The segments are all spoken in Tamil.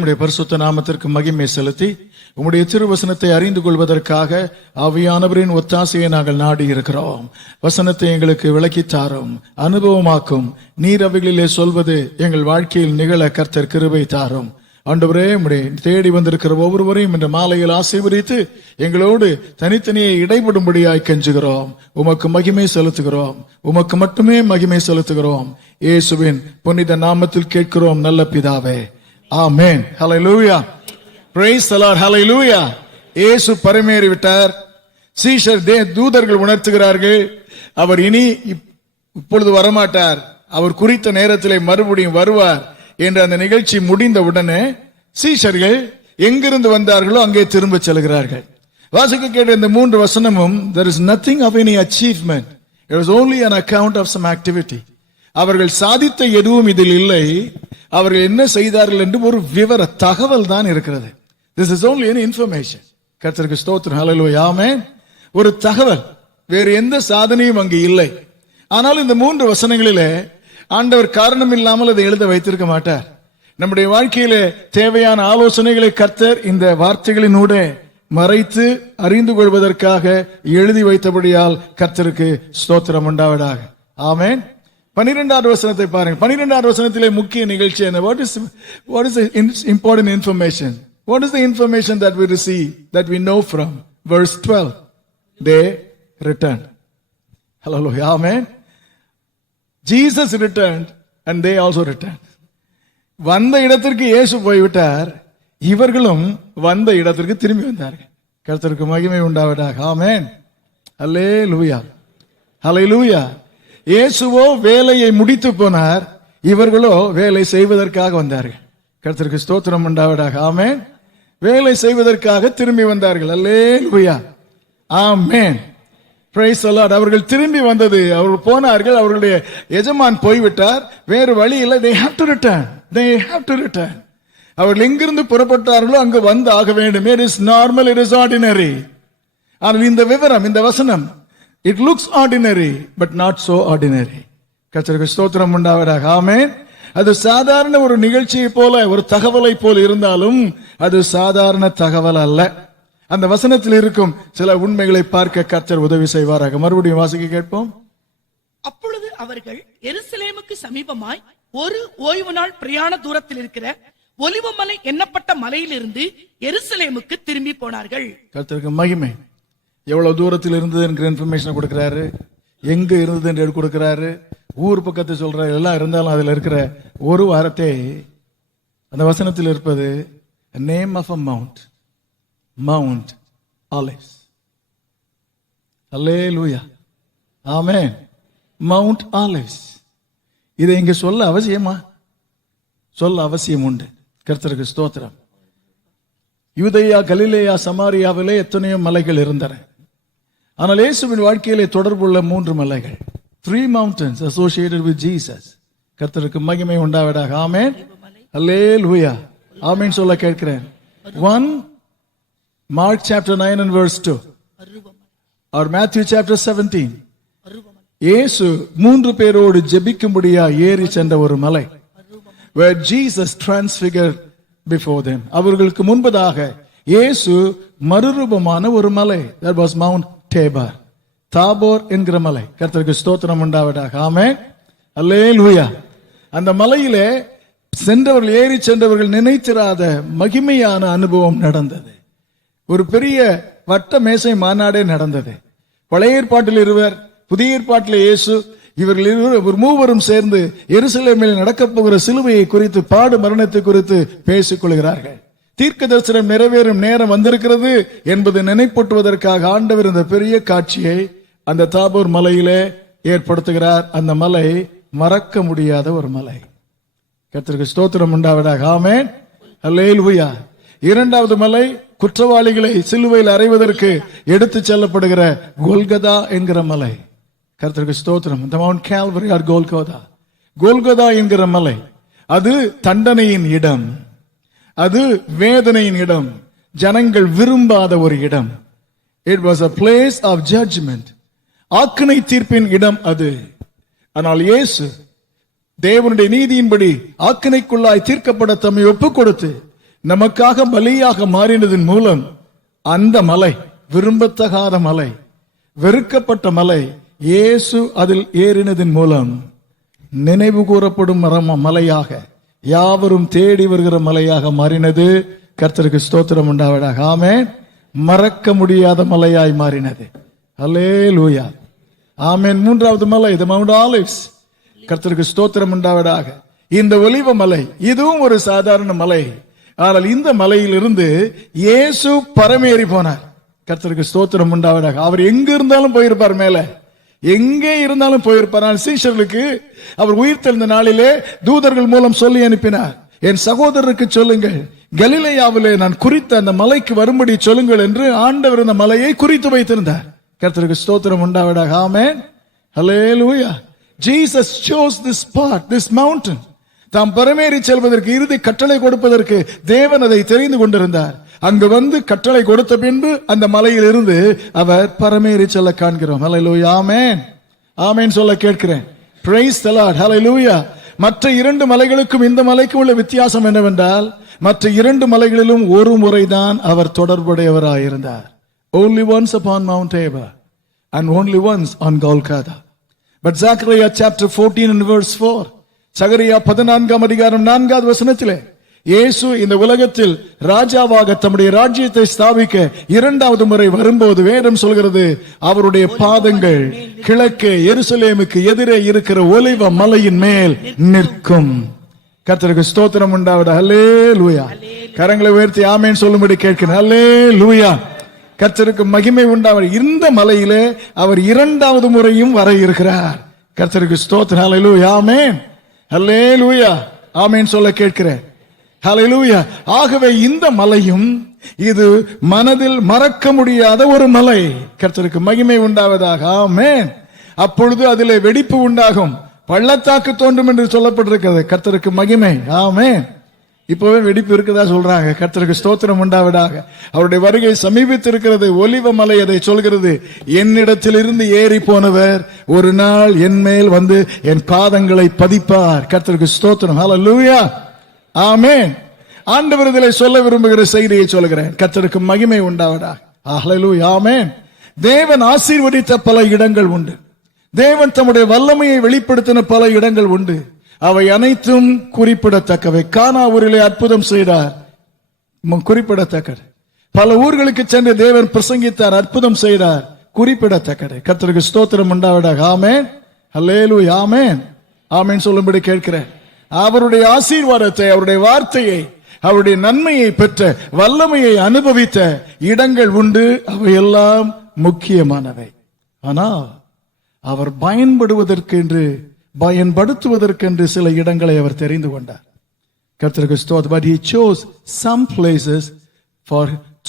உம்முடைய பரிசுத்த நாமத்திற்கு மகிமை செலுத்தி உம்முடைய திருவசனத்தை அறிந்து கொள்வதற்காக ஆவியானவரின் ஒத்தாசையை நாங்கள் நாடி இருக்கிறோம். வசனத்தை எங்களுக்கு விளக்கித்தாரும், அனுபவமாக்கும். நீர் அவைகளிலே சொல்வது எங்கள் வாழ்க்கையில் நிகழ கர்த்தர் கிருபை தாரும். ஆண்டவரே, உம்முடைய தேடி வந்திருக்கிற ஒவ்வொருவரையும் இந்த மாலையில் ஆசீர்வதித்து எங்களோடு தனித்தனியே இடைபடும்படியாய் கெஞ்சுகிறோம். உமக்கு மகிமை செலுத்துகிறோம், உமக்கு மட்டுமே மகிமை செலுத்துகிறோம். இயேசுவின் புனித நாமத்தில் கேட்கிறோம் நல்ல பிதாவே, ஆமென். ஹல்லேலூயா, பிரைஸ் தி லார்ட், ஹல்லேலூயா. இயேசு பரமேறி விட்டார். சீஷர் தூதர்கள் உணர்த்துகிறார்கள், அவர் இனி இப்பொழுது வரமாட்டார், அவர் குறித்த நேரத்திலே மறுபடியும் வருவார் என்று அந்த நிகழ்ச்சி முடிந்த உடனே சீஷர்கள் எங்கிருந்து வந்தார்களோ அங்கே திரும்ப செல்கிறார்கள். வாசிக்க கேட்ட இந்த 3 வசனமும் there is nothing of any achievement, it was only an account of some activity. அவர்கள் சாதித்த எதுவும் இதில் இல்லை, அவர்கள் என்ன செய்தார்கள் என்று ஒரு விவர தகவல் தான் இருக்கிறது. this is only an information. கர்த்தருக்கு ஸ்தோத்திரம், ஹல்லேலூயா, ஆமென். ஒரு தகவல், வேறு எந்த சாதனையும் அங்கு இல்லை. ஆனால் இந்த 3 வசனங்களிலே ஆண்டவர் காரணம் இல்லாமல் அதை எழுத வைத்திருக்க மாட்டார். நம்முடைய வாழ்க்கையிலே தேவையான ஆலோசனைகளை கர்த்தர் இந்த வார்த்தைகளினூட மறைத்து அறிந்து கொள்வதற்காக எழுதி வைத்தபடியால் கர்த்தருக்கு ஸ்தோத்திரம் உண்டாவதாக, ஆமென். 12வது வசனத்தை பாருங்கள். 12வது வசனத்திலே முக்கிய நிகழ்ச்சி என்ன? What is the important information? What is the information that we receive, that we know from verse 12? They returned. Hallelujah, amen. Jesus returned and they also returned. வந்த இடத்திற்கு இயேசு போய்விட்டார், இவர்களும் வந்த இடத்திற்கு திரும்பி வந்தார்கள். கர்த்தருக்கு மகிமை உண்டாவதாக, ஆமென். ஹல்லேலூயா, ஹல்லேலூயா. இயேசுவோ வேலையை முடித்து போனார், இவர்களோ வேலை செய்வதற்காக வந்தார்கள். கர்த்தருக்கு ஸ்தோத்திரம் உண்டாவதாக, ஆமென். வேலை செய்வதற்காக திரும்பி வந்தார்கள். ஹல்லேலூயா, ஆமென். Praise the Lord. அவர்கள் திரும்பி வந்தது, அவர்கள் போனார்கள், அவர்களுடைய எஜமான் போய்விட்டார், வேறு வழி இல்லை. they have to return, they have to return. அவர்கள் எங்கிருந்து புறப்பட்டார்களோ அங்கு வந்து ஆக வேண்டும். it is normal, it is ordinary. ஆனால் இந்த விவரம், இந்த வசனம், it looks ordinary but not so ordinary. கர்த்தருக்கு ஸ்தோத்திரம் உண்டாவதாக, ஆமென். அது சாதாரண ஒரு நிகழ்ச்சியை போல, ஒரு தகவலை போல இருந்தாலும் அது சாதாரண தகவல் அல்ல. அந்த வசனத்தில் இருக்கும் சில உண்மைகளை பார்க்க கர்த்தர் உதவி செய்வாராக. மறுபடியும் வாசிக்க கேட்போம். அப்பொழுது அவர்கள் எருசலேமுக்கு சமீபமாய் ஒரு ஓய்வு நாள் பிரயாண தூரத்தில் இருக்கிற ஒலிவமலை எண்ணப்பட்ட மலையிலிருந்து எருசலேமுக்கு திரும்பி போனார்கள். கர்த்தருக்கு மகிமை. எவ்வளவு தூரத்தில் இருந்தது என்கிற இன்ஃபர்மேஷன் கொடுக்கிறாரு, எங்க இருந்தது என்று கொடுக்கிறாரு, ஊர் பக்கத்தை சொல்றாரு. எல்லாம் இருந்தாலும் அதுல இருக்கிற ஒரு வாரத்தை அந்த வசனத்தில் இருப்பது name of a Mount Olives. Hallelujah, amen. Mount Olives. இதை இங்க சொல்ல அவசியமா? சொல்ல அவசியம் உண்டு. கர்த்தருக்கு ஸ்தோத்திரம். யூதேயா, கலிலேயா, சமாரியாவிலே எத்தனையோ மலைகள் இருந்தன. ஆனால் இயேசுவின் வாழ்க்கையிலே தொடர்புள்ள 3 மலைகள், 3 mountains associated with Jesus. கர்த்தருக்கு மகிமை உண்டாவதாக, ஆமென். ஹல்லேலூயா, ஆமென் சொல்ல கேட்கிறேன். 1 Mark chapter 9 and verse 2 or Matthew chapter 17. இயேசு 3 பேரோடு ஜெபிக்கும்படியா ஏறி சென்ற ஒரு மலை, where Jesus transfigured before them. அவர்களுக்கு முன்பதாக இயேசு மறுரூபமான ஒரு மலை, that was Mount Tabor, Tabor என்கிற மலை. கர்த்தருக்கு ஸ்தோத்திரம் உண்டாவதாக, ஆமென். அல்லேலூயா. அந்த மலையிலே சென்றவர்கள், ஏறி சென்றவர்கள் நினைத்திராத மகிமையான அனுபவம் நடந்தது. ஒரு பெரிய வட்ட மேசை மாநாடே நடந்தது. பழைய ஏற்பாட்டில் இருவர், புதிய ஏற்பாட்டில் இயேசு, இவர்கள் இருவர் மூவரும் சேர்ந்து எருசலேமில் நடக்கப் போகிற சிலுவையை குறித்து, பாடு மரணத்தை குறித்து பேசிக் கொள்கிறார்கள். தீர்க்க தரிசனம் நிறைவேறும் நேரம் வந்திருக்கிறது என்பதை நினைப்பூட்டுவதற்காக ஆண்டவர் இந்த பெரிய காட்சியை அந்த தாபோர் மலையிலே ஏற்படுத்துகிறார். அந்த மலை மறக்க முடியாத ஒரு மலை. கர்த்தருக்கு ஸ்தோத்திரம் உண்டாவதாக, ஆமென். அல்லேலூயா. 2வது மலை, குற்றவாளிகளை சிலுவையில் அறைவதற்கு எடுத்து செல்லப்படுகிற கோல்கதா என்கிற மலை. கர்த்தருக்கு ஸ்தோத்திரம். the Mount Calvary or Golgotha. கோல்கதா என்கிற மலை, அது தண்டனையின் இடம், அது வேதனையின் இடம், ஜனங்கள் விரும்பாத ஒரு இடம். it was a place of judgment. ஆக்கினை தீர்ப்பின் இடம் அது. ஆனால் இயேசு தேவனுடைய நீதியின்படி ஆக்கினைக்குள்ளாய் தீர்க்கப்பட தம்மை ஒப்புக் கொடுத்து நமக்காக பலியாக மாறினதன் மூலம் அந்த மலை, விரும்பத்தகாத மலை, வெறுக்கப்பட்ட மலை, இயேசு அதில் ஏறினதன் மூலம் நினைவு கூறப்படும் மலையாக, யாவரும் தேடி வருகிற மலையாக மாறினது. கர்த்தருக்கு ஸ்தோத்திரம் உண்டாவதாக. ஆமென். மறக்க முடியாத மலையாய் மாறினது. அல்லேலூயா. ஆமென். மூன்றாவது மலை, the Mount Olives. கர்த்தருக்கு ஸ்தோத்திரம் உண்டாவதாக. இந்த ஒலிவ மலை, இதுவும் ஒரு சாதாரண மலை. ஆனால் இந்த மலையிலிருந்து இயேசு பரமேறி போனார். கர்த்தருக்கு ஸ்தோத்திரம் உண்டாவதாக. அவர் எங்க இருந்தாலும் போயிருப்பார், மேல எங்கே இருந்தாலும் போயிருப்பார். சீஷர்களுக்கு அவர் உயிர்த்தெழுந்த நாளிலே தூதர்கள் மூலம் சொல்லி அனுப்பினார், என் சகோதரருக்கு சொல்லுங்கள், கலிலேயாவிலே நான் குறித்த அந்த மலைக்கு வரும்படி சொல்லுங்கள் என்று ஆண்டவர் இந்த மலையை குறித்து வைத்திருந்தார். கர்த்தருக்கு ஸ்தோத்திரம் உண்டாவதாக. ஆமென். ஹல்லேலூயா. Jesus chose this spot, this mountain. தாம் பரமேறி செல்வதற்கு, இறுதி கட்டளை கொடுப்பதற்கு தேவன் அதை தெரிந்து கொண்டிருந்தார். அங்கு வந்து கட்டளை கொடுத்த பின்பு அந்த மலையில் இருந்து அவர் பரமேறி செல்ல காண்கிறோம். ஹல்லேலூயா. ஆமென். ஆமென் சொல்ல கேட்கிறேன். Praise the Lord. ஹல்லேலூயா. மற்ற இரண்டு மலைகளுக்கும் இந்த மலைக்கும் உள்ள வித்தியாசம் என்னவென்றால், மற்ற இரண்டு மலைகளிலும் ஒரு முறைதான் அவர் தொடர்புடையவராயிருந்தார். Only once upon Mount Tabor and only once on Golgotha. But Zechariah chapter 14 and verse 4, சகரியா 14 அதிகாரம் 4வது வசனத்திலே, இயேசு இந்த உலகத்தில் ராஜாவாக தம்முடைய ராஜ்யத்தை ஸ்தாபிக்க இரண்டாவது முறை வரும்போது வேதம் சொல்கிறது, அவருடைய பாதங்கள் கிழக்கே எருசலேமுக்கு எதிரே இருக்கிற ஒலிவ மலையின் மேல் நிற்கும். கர்த்தருக்கு ஸ்தோத்திரம் உண்டாவதாக. ஹல்லேலூயா. கரங்களை உயர்த்தி ஆமென் சொல்லும்படி கேட்கிறேன். ஹல்லேலூயா. கர்த்தருக்கு மகிமை உண்டாவது. இந்த மலையிலே அவர் இரண்டாவது முறையும் வர இருக்கிறார். கர்த்தருக்கு ஸ்தோத்திரம். ஹல்லேலூயா. ஆமென். ஹல்லேலூயா. ஆமென் சொல்ல கேட்கிறேன். ஹல்லேலூயா. ஆகவே இந்த மலையும் இது மனதில் மறக்க முடியாத ஒரு மலை. கர்த்தருக்கு மகிமை உண்டாவதாக. ஆமென். அப்பொழுது அதிலே வெடிப்பு உண்டாகும், பள்ளத்தாக்கு தோன்றும் என்று சொல்லப்பட்டிருக்கிறது. கர்த்தருக்கு மகிமை. ஆமென். இப்பவே வெடிப்பு இருக்குதா சொல்றாங்க. கர்த்தருக்கு ஸ்தோத்திரம் உண்டாவதாக. அவருடைய வருகை சமீபித்திருக்கிறது. ஒலிவ மலை அதை சொல்கிறது. என்னிடத்திலிருந்து ஏறி போனவர் ஒரு நாள் என் மேல் வந்து என் பாதங்களை பதிப்பார். கர்த்தருக்கு ஸ்தோத்திரம். ஹல்லேலூயா. ஆமென். ஆண்டவர் இதிலே சொல்ல விரும்புகிற செய்தியை சொல்கிறேன். கர்த்தருக்கு மகிமை உண்டாவதாக. ஹல்லேலூயா. ஆமென். தேவன் ஆசீர்வதித்த பல இடங்கள் உண்டு. தேவன் தம்முடைய வல்லமையை வெளிப்படுத்தின பல இடங்கள் உண்டு. அவை அனைத்தும் குறிப்பிடத்தக்கவை. கானா ஊரிலே அற்புதம் செய்தார், குறிப்பிடத்தக்கது. பல ஊர்களுக்கு சென்று தேவன் பிரசங்கித்தார், அற்புதம் செய்தார், குறிப்பிடத்தக்கது. கர்த்தருக்கு ஸ்தோத்திரம் உண்டாவதாக. ஆமென். ஹல்லேலூயா. ஆமென். ஆமென் சொல்லும்படி கேட்கிறேன். அவருடைய ஆசீர்வாதத்தை, அவருடைய வார்த்தையை, அவருடைய நன்மையை பெற்ற, வல்லமையை அனுபவித்த இடங்கள் உண்டு. அவையெல்லாம் முக்கியமானவை. ஆனால் அவர் பயன்படுத்துவதற்கென்று சில இடங்களை அவர் தெரிந்து கொண்டார். கர்த்தருக்கு ஸ்தோத்திரம். But he chose some places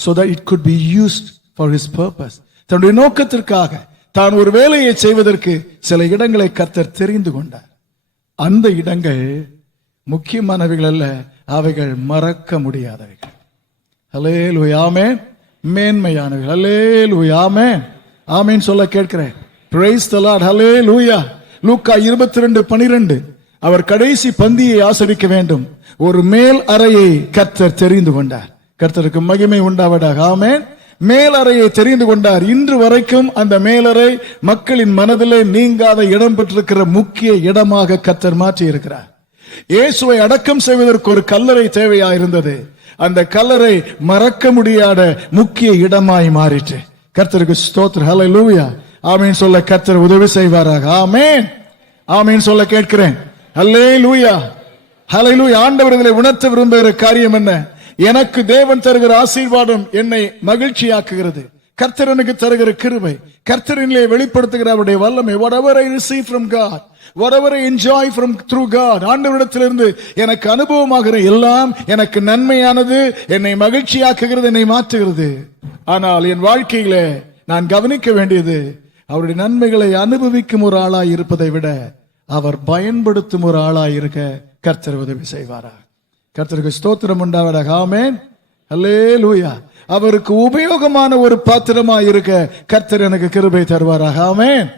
so that it could be used for his purpose. தன்னுடைய நோக்கத்திற்காக, தான் ஒரு வேலையை செய்வதற்கு சில இடங்களை கர்த்தர் தெரிந்து கொண்டார். அந்த இடங்கள் முக்கியமானவைகள் அல்ல, அவைகள் மறக்க முடியாதவைகள். ஹல்லேலூயா. ஆமென். மேன்மையானவைகள். ஹல்லேலூயா. ஆமென். ஆமென் சொல்ல கேட்கிறேன். Praise the Lord. ஹல்லேலூயா. லூக்கா 22:12, அவர் கடைசி பந்தியை ஆசரிக்க வேண்டும். ஒரு மேல் அறையை கர்த்தர் தெரிந்து கொண்டார். கர்த்தருக்கு மகிமை உண்டாவதாக. ஆமென். மேல் அறையை தெரிந்து கொண்டார். இன்று வரைக்கும் அந்த மேலறை மக்களின் மனதிலே நீங்காத இடம் பெற்றிருக்கிற முக்கிய இடமாக கர்த்தர் மாற்றி இருக்கிறார். இயேசுவை அடக்கம் செய்வதற்கு ஒரு கல்லறை தேவையாயிருந்தது. அந்த கல்லறை மறக்க முடியாத முக்கிய இடமாய் மாறிற்று. கர்த்தருக்கு ஸ்தோத்திரம். ஹல்லேலூயா. ஆமென் சொல்ல கர்த்தர் உதவி செய்வாராக. ஆமென். ஆமென் சொல்ல கேட்கிறேன். ஹல்லேலூயா. ஹல்லேலூயா. ஆண்டவர் இதிலே உணர்த்த விரும்புகிற காரியம் என்ன? எனக்கு தேவன் தருகிற ஆசீர்வாதம் என்னை மகிழ்ச்சியாக்குகிறது. கர்த்தர் எனக்கு தருகிற கிருபை, கர்த்தரிலே வெளிப்படுத்துகிற அவருடைய வல்லமை, whatever I receive from God, whatever I enjoy through God, ஆண்டவரிடத்திலிருந்து எனக்கு அனுபவமாகிற எல்லாம் எனக்கு நன்மையானது, என்னை மகிழ்ச்சியாக்குகிறது, என்னை மாற்றுகிறது. ஆனால் என் வாழ்க்கையிலே நான் கவனிக்க வேண்டியது, அவருடைய நன்மைகளை அனுபவிக்கும் ஒரு ஆளாய் இருப்பதை விட அவர் பயன்படுத்தும் ஒரு ஆளாய் இருக்க கர்த்தர் உதவி செய்வாரா. கர்த்தருக்கு ஸ்தோத்திரம் உண்டாவதாக. ஆமென். ஹல்லேலூயா. அவருக்கு உபயோகமான ஒரு பாத்திரமாய் இருக்க கர்த்தர் எனக்கு கிருபை தருவாராக. ஆமென்.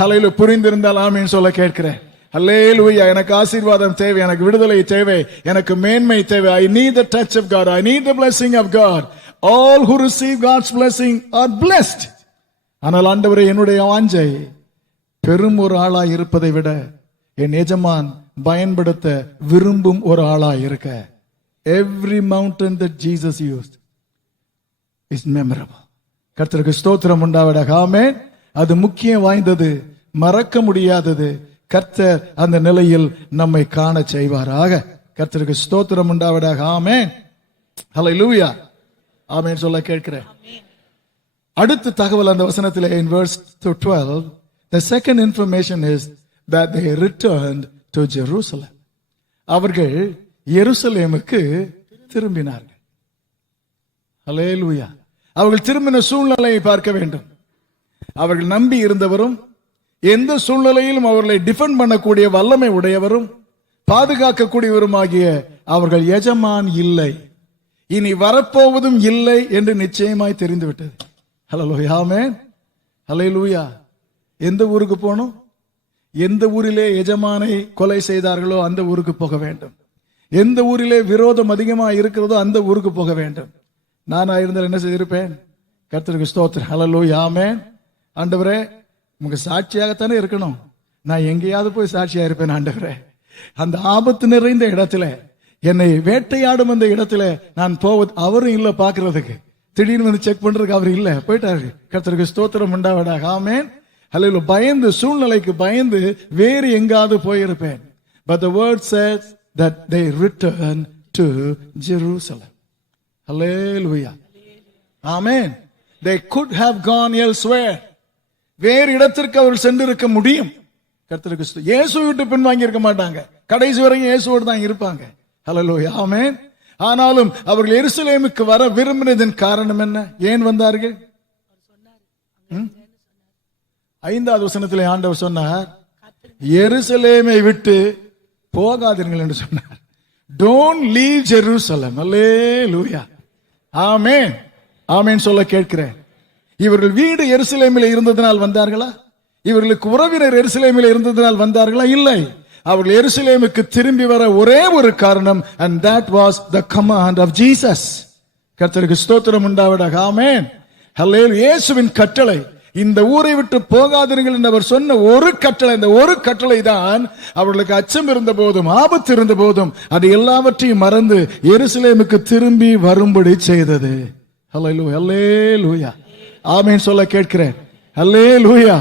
ஹல்லேலூயா. புரிந்திருந்தால் ஆமென் சொல்ல கேட்கிறேன். ஹல்லேலூயா. எனக்கு ஆசீர்வாதம் தேவை, எனக்கு விடுதலை தேவை, எனக்கு மேன்மை தேவை. I need the touch of God. I need the blessing of God. All who receive God's blessing are blessed. ஆனால் ஆண்டவரே, என்னுடைய வாஞ்சை பெரும் ஒரு ஆளாய் இருப்பதை விட என் எஜமான் பயன்படுத்த விரும்பும் ஒரு ஆளாய் இருக்க. Every mountain that Jesus used is memorable. கர்த்தருக்கு ஸ்தோத்திரம் உண்டாவதாக. ஆமென். அது முக்கியம் வாய்ந்தது, மறக்க முடியாதது. கர்த்தர் அந்த நிலையில் நம்மை காண செய்வாராக. கர்த்தருக்கு ஸ்தோத்திரம் உண்டாவதாக. ஆமென். ஹல்லேலூயா. ஆமென் சொல்ல கேட்கிறேன். அடுத்த தகவல் அந்த வசனத்திலே in verse 12, the second information is that they returned to Jerusalem. அவர்கள் எருசலேமுக்கு திரும்பினார்கள். ஹல்லேலூயா. அவர்கள் திரும்பின சூழ்நிலையை பார்க்க வேண்டும். அவர்கள் நம்பி இருந்தவரும், எந்த சூழ்நிலையிலும் அவர்களை டிஃபெண்ட் பண்ணக்கூடிய வல்லமை உடையவரும், பாதுகாக்கக்கூடியவருமாகிய அவர்கள் எஜமான் இல்லை, இனி வரப்போவதும் இல்லை என்று நிச்சயமாய் தெரிந்துவிட்டது. ஹல்லேலூயா. ஆமென். ஹல்லேலூயா. எந்த ஊருக்கு போகணும்? எந்த ஊரிலே எஜமானை கொலை செய்தார்களோ அந்த ஊருக்கு போக வேண்டும். எந்த ஊரிலே விரோதம் அதிகமாக இருக்கிறதோ அந்த ஊருக்கு போக வேண்டும். நானா இருந்தால் என்ன செய்திருப்பேன்? கர்த்தருக்கு ஸ்தோத்திரம். ஹல்லேலூயா. ஆமென். ஆண்டவரே, உங்க சாட்சியாகத்தானே இருக்கணும். நான் எங்கேயாவது போய் சாட்சியா இருப்பேன் ஆண்டவரே. அந்த ஆபத்து நிறைந்த இடத்துல, என்னை வேட்டையாடும் அந்த இடத்துல நான் போவது, அவரும் இல்ல பாக்குறதுக்கு, திடீர்னு வந்து செக் பண்றதுக்கு அவர் இல்ல, போயிட்டாரு. கர்த்தருக்கு ஸ்தோத்திரம் உண்டாவதாக. ஆமென். ஹல்லேலூயா. பயந்து, சூழ்நிலைக்கு பயந்து வேறு எங்காவது போயிருப்பேன். But the word says that they returned to Jerusalem. Hallelujah. Amen. They could have gone elsewhere. வேறு இடத்திற்கு அவர்கள் சென்றிருக்க முடியும். கர்த்தருக்கு இயேசு விட்டு பின்வாங்கி இருக்க மாட்டாங்க. கடைசி வரைக்கும் இயேசுவோடு தான் இருப்பாங்க. ஹல்லேலூயா. ஆமென். ஆனாலும் அவர்கள் எருசலேமுக்கு வர விரும்பினதின் காரணம் என்ன? ஏன் வந்தார்கள்? 5வது வசனத்திலே ஆண்டவர் சொன்னார், எருசலேமை விட்டு போகாதீர்கள் என்று சொன்னார். Don't leave Jerusalem. Hallelujah. ஆமென். ஆமென் சொல்ல கேட்கிறேன். இவர்கள் வீடு எருசலேமில் இருந்ததனால் வந்தார்களா? இவர்களுக்கு உறவினர் எருசலேமில் இருந்ததனால் வந்தார்களா? இல்லை. அவர்கள் எருசலேமுக்கு திரும்பி வர ஒரே ஒரு காரணம், and that was the command of Jesus. கர்த்தருக்கு ஸ்தோத்திரம் உண்டாவதாக. ஆமென். ஹல்லேலூயா. இயேசுவின் கட்டளை, இந்த ஊரை விட்டு போகாதீர்கள் என்று அவர் சொன்ன ஒரு கட்டளை, இந்த ஒரு கட்டளை தான் அவர்களுக்கு அச்சம் இருந்த போதும், ஆபத்து இருந்த போதும், அது எல்லாவற்றையும் மறந்து எருசலேமுக்கு திரும்பி வரும்படி செய்தது. ஹல்லேலூயா. ஹல்லேலூயா. ஆமென் சொல்ல கேட்கிறேன். ஹல்லேலூயா.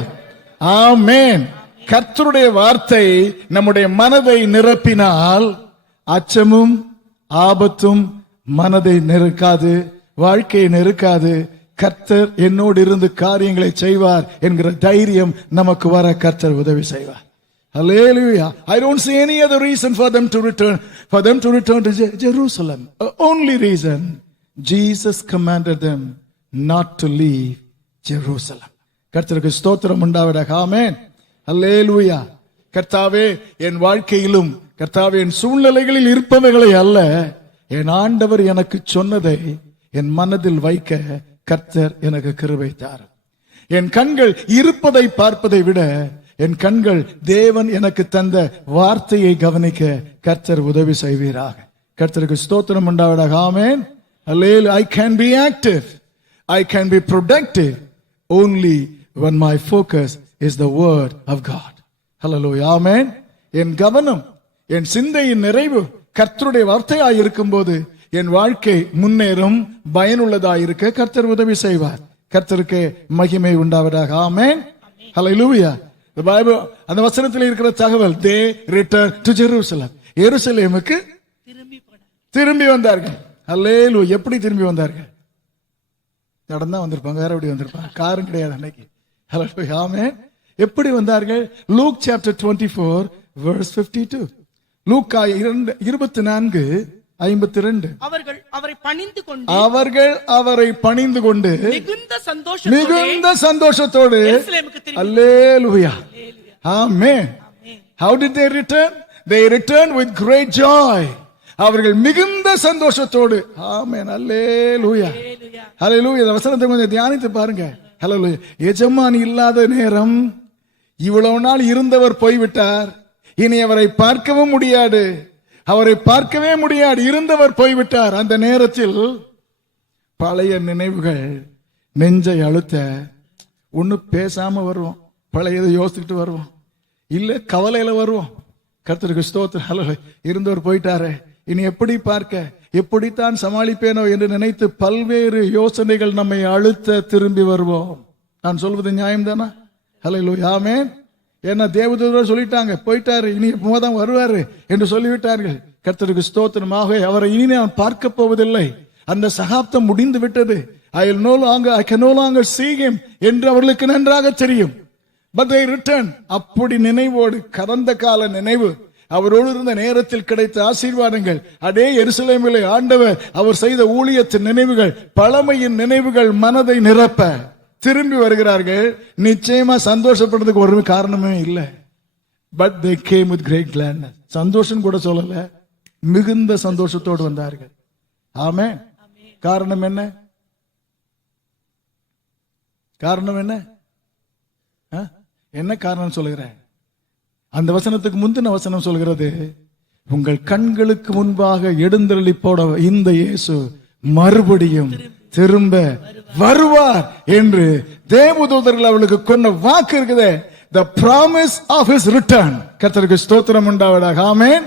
ஆமென். கர்த்தருடைய வார்த்தை நம்முடைய மனதை நிரப்பினால் அச்சமும் ஆபத்தும் மனதை நெருக்காது, வாழ்க்கையை நெருக்காது. கர்த்தர் என்னோடு இருந்து காரியங்களை செய்வார் என்கிற தைரியம் நமக்கு வர கர்த்தர் உதவி செய்வார். Hallelujah. I don't see any other reason for them to return to Jerusalem. Only reason, Jesus commanded them not to leave Jerusalem. கர்த்தருக்கு ஸ்தோத்திரம் உண்டாவதாக. ஆமென். ஹல்லேலூயா. கர்த்தாவே, என் வாழ்க்கையிலும், கர்த்தாவே, என் சூழ்நிலைகளில் இருப்பவைகளை அல்ல, என் ஆண்டவர் எனக்கு சொன்னதை என் மனதில் வைக்க கர்த்தர் எனக்கு கிருபை தார். என் கண்கள் இருப்பதை பார்ப்பதை விட என் கண்கள் தேவன் எனக்கு தந்த வார்த்தையை கவனிக்க கர்த்தர் உதவி செய்வீராக. கர்த்தருக்கு ஸ்தோத்திரம் உண்டாவதாக. ஆமென். Hallelujah. I can be active, I can be productive only when my focus is the word of God. Hallelujah. Amen. என் கவனம், என் சிந்தையின் நிறைவு கர்த்தருடைய வார்த்தையாய் இருக்கும்போது என் வாழ்க்கை முன்னேறும், பயனுள்ளதாயிருக்க கர்த்தர் உதவி செய்வார். கர்த்தருக்கு மகிமை உண்டாவதாக. ஆமென். ஹல்லேலூயா. The Bible, அந்த வசனத்தில் இருக்கிற தகவல், they returned to Jerusalem. எருசலேமுக்கு திரும்பி வந்தார்கள். ஹல்லேலூயா. எப்படி திரும்பி வந்தார்கள்? நடந்தா வந்திருப்பாங்க, வேற எப்படி வந்திருப்பாங்க? காரும் கிடையாது அன்னைக்கு. ஹல்லேலூயா. ஆமென். எப்படி வந்தார்கள்? Luke chapter 24 verse 52. லூக்கா 24:52. அவர்கள் அவரை பணிந்து கொண்டு மிகுந்த சந்தோஷத்தோடு அல்லேலூயா. ஆமென். How did they return? They returned with great joy. அவர்கள் மிகுந்த சந்தோஷத்தோடு. ஆமென். அல்லேலூயா. ஹல்லேலூயா. இந்த வசனத்தை கொஞ்சம் தியானித்து பாருங்க. ஹல்லேலூயா. எஜமான் இல்லாத நேரம், இவ்வளவு நாள் இருந்தவர் போய்விட்டார், இனி அவரை பார்க்கவும் முடியாது, அவரை பார்க்கவே முடியாது. இருந்தவர் போய்விட்டார். அந்த நேரத்தில் பழைய நினைவுகள் நெஞ்சை அழுத்த ஒண்ணு பேசாம வருவோம், பழையதை யோசிச்சுட்டு வருவோம், இல்ல கவலையில வருவோம். கர்த்தருக்கு ஸ்தோத்திரம். ஹல்லேலூயா. இருந்தவர் போயிட்டாரே, இனி எப்படி பார்க்க, எப்படித்தான் சமாளிப்பேனோ என்று நினைத்து பல்வேறு யோசனைகள் நம்மை அழுத்த திரும்பி வருவோம். நான் சொல்வது நியாயம் தானா? ஹல்லேலூயா, ஆமென். ஏன்னா தேவதூதர் சொல்லிட்டாங்க, போயிட்டாரு, இனி எப்போதான் வருவாரு என்று சொல்லிவிட்டார்கள். கர்த்தருக்கு ஸ்தோத்திரமாக. அவரை இனி நான் பார்க்க போவதில்லை, அந்த சகாப்தம் முடிந்து விட்டது. I can no longer see him என்று அவர்களுக்கு நன்றாக தெரியும். But they return. அப்படி நினைவோடு, கடந்த கால நினைவு, அவரோடு இருந்த நேரத்தில் கிடைத்த ஆசீர்வாதங்கள், அதே எருசலேமிலே ஆண்டவர் அவர் செய்த ஊழியத்தின் நினைவுகள், பழமையின் நினைவுகள் மனதை நிரப்ப திரும்பி வருகிறார்கள். நிச்சயமா சந்தோஷப்படுறதுக்கு ஒரு காரணமே இல்லை. But they came with great gladness. சந்தோஷம் கூட சொல்லல, மிகுந்த சந்தோஷத்தோடு வந்தார்கள். ஆமென். காரணம் என்ன? காரணம் என்ன? என்ன காரணம் சொல்லுகிறேன்? அந்த வசனத்துக்கு முந்தின வசனம் சொல்கிறது, உங்கள் கண்களுக்கு முன்பாக எழுந்தருளி போட இந்த இயேசு மறுபடியும் திரும்ப வருவார் என்று தேவதூதர்கள் அவளுக்கு கொண்ட வாக்கு இருக்குதே, the promise of his return. கர்த்தருக்கு ஸ்தோத்திரம் உண்டாவதாக. ஆமென்.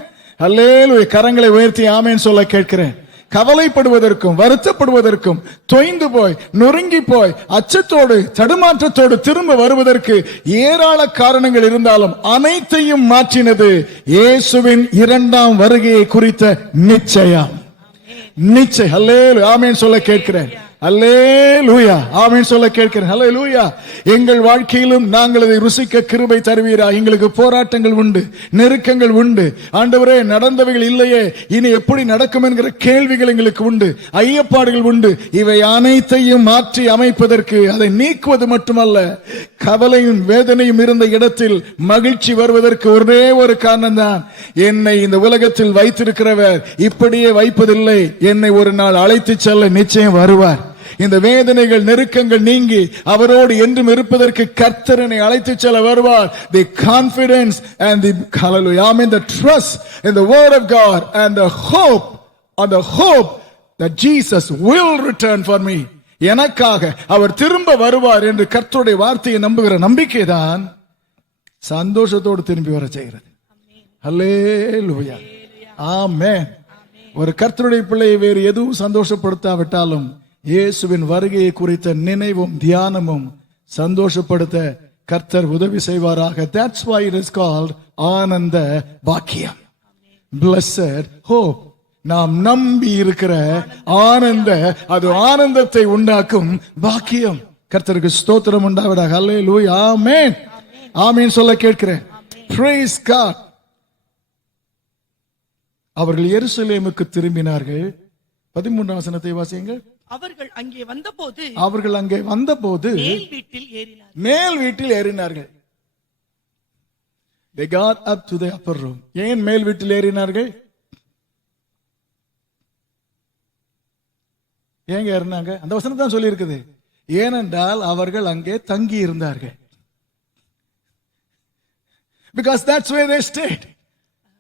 அல்லேலூயா. கரங்களை உயர்த்தி ஆமென் சொல்ல கேட்கிறேன். கவலைப்படுவதற்கும் வருத்தப்படுவதற்கும், தொய்ந்து போய் நொறுங்கி போய் அச்சத்தோடு தடுமாற்றத்தோடு திரும்ப வருவதற்கு ஏராள காரணங்கள் இருந்தாலும் அனைத்தையும் மாற்றினது இயேசுவின் இரண்டாம் வருகையை குறித்த நிச்சயம். நிச்சயம். அல்லேலூயா, ஆமென் சொல்ல கேட்கிறேன். அல்லேலூயா, ஆமென் சொல்ல கேட்கிறேன். அல்லேலூயா. எங்கள் வாழ்க்கையிலும் நாங்கள் அதை ருசிக்க கிருபை தருவீரா. எங்களுக்கு போராட்டங்கள் உண்டு, நெருக்கங்கள் உண்டு. ஆண்டவரே, நடந்தவைகள் இல்லையே, இனி எப்படி நடக்கும் என்கிற கேள்விகள் எங்களுக்கு உண்டு, ஐயப்பாடுகள் உண்டு. இவை அனைத்தையும் மாற்றி அமைப்பதற்கு, அதை நீக்குவது மட்டுமல்ல, கவலையும் வேதனையும் இருந்த இடத்தில் மகிழ்ச்சி வருவதற்கு ஒரே ஒரு காரணம் தான், என்னை இந்த உலகத்தில் வைத்திருக்கிறவர் இப்படியே வைப்பதில்லை, என்னை ஒரு நாள் அழைத்து செல்ல நிச்சயம் வருவார். இந்த வேதனைகள் நெருக்கங்கள் நீங்கி அவரோடு என்றும் இருப்பதற்கு கர்த்தரனை அழைத்து செல்ல வருவார். The confidence and the hallelujah, I mean the trust in the word of God and the hope that Jesus will return for me. எனக்காக அவர் திரும்ப வருவார் என்று கர்த்தருடைய வார்த்தையை நம்புகிற நம்பிக்கை தான் சந்தோஷத்தோடு திரும்பி வர செய்கிறது. ஹல்லேலூயா, ஆமென். ஒரு கர்த்தருடைய பிள்ளையை வேறு எதுவும் சந்தோஷப்படுத்தாவிட்டாலும் இயேசுவின் வருகையை குறித்த நினைவும் தியானமும் சந்தோஷப்படுத்த கர்த்தர் உதவி செய்வாராக. That's why it is called ஆனந்த பாக்கியம். Blessed hope. நாம் நம்பி இருக்கிற ஆனந்த, அது ஆனந்தத்தை உண்டாக்கும் பாக்கியம். கர்த்தருக்கு ஸ்தோத்திரம் உண்டாவதாக. ஹல்லேலூயா, ஆமென். ஆமென் சொல்ல கேட்கிறேன். Praise God. அவர்கள் எருசலேமுக்கு திரும்பினார்கள். 13ஆம் வசனத்தை வாசியுங்கள். அவர்கள் அங்கே வந்தபோது மேல் வீட்டில் ஏறினார்கள். They got up to the upper room. ஏன் மேல் வீட்டில் ஏறினார்கள்? ஏங்க ஏறினாங்க? அந்த வசனம் தான் சொல்லி இருக்குது. ஏனென்றால் அவர்கள் அங்கே தங்கி இருந்தார்கள். Because that's where they stayed.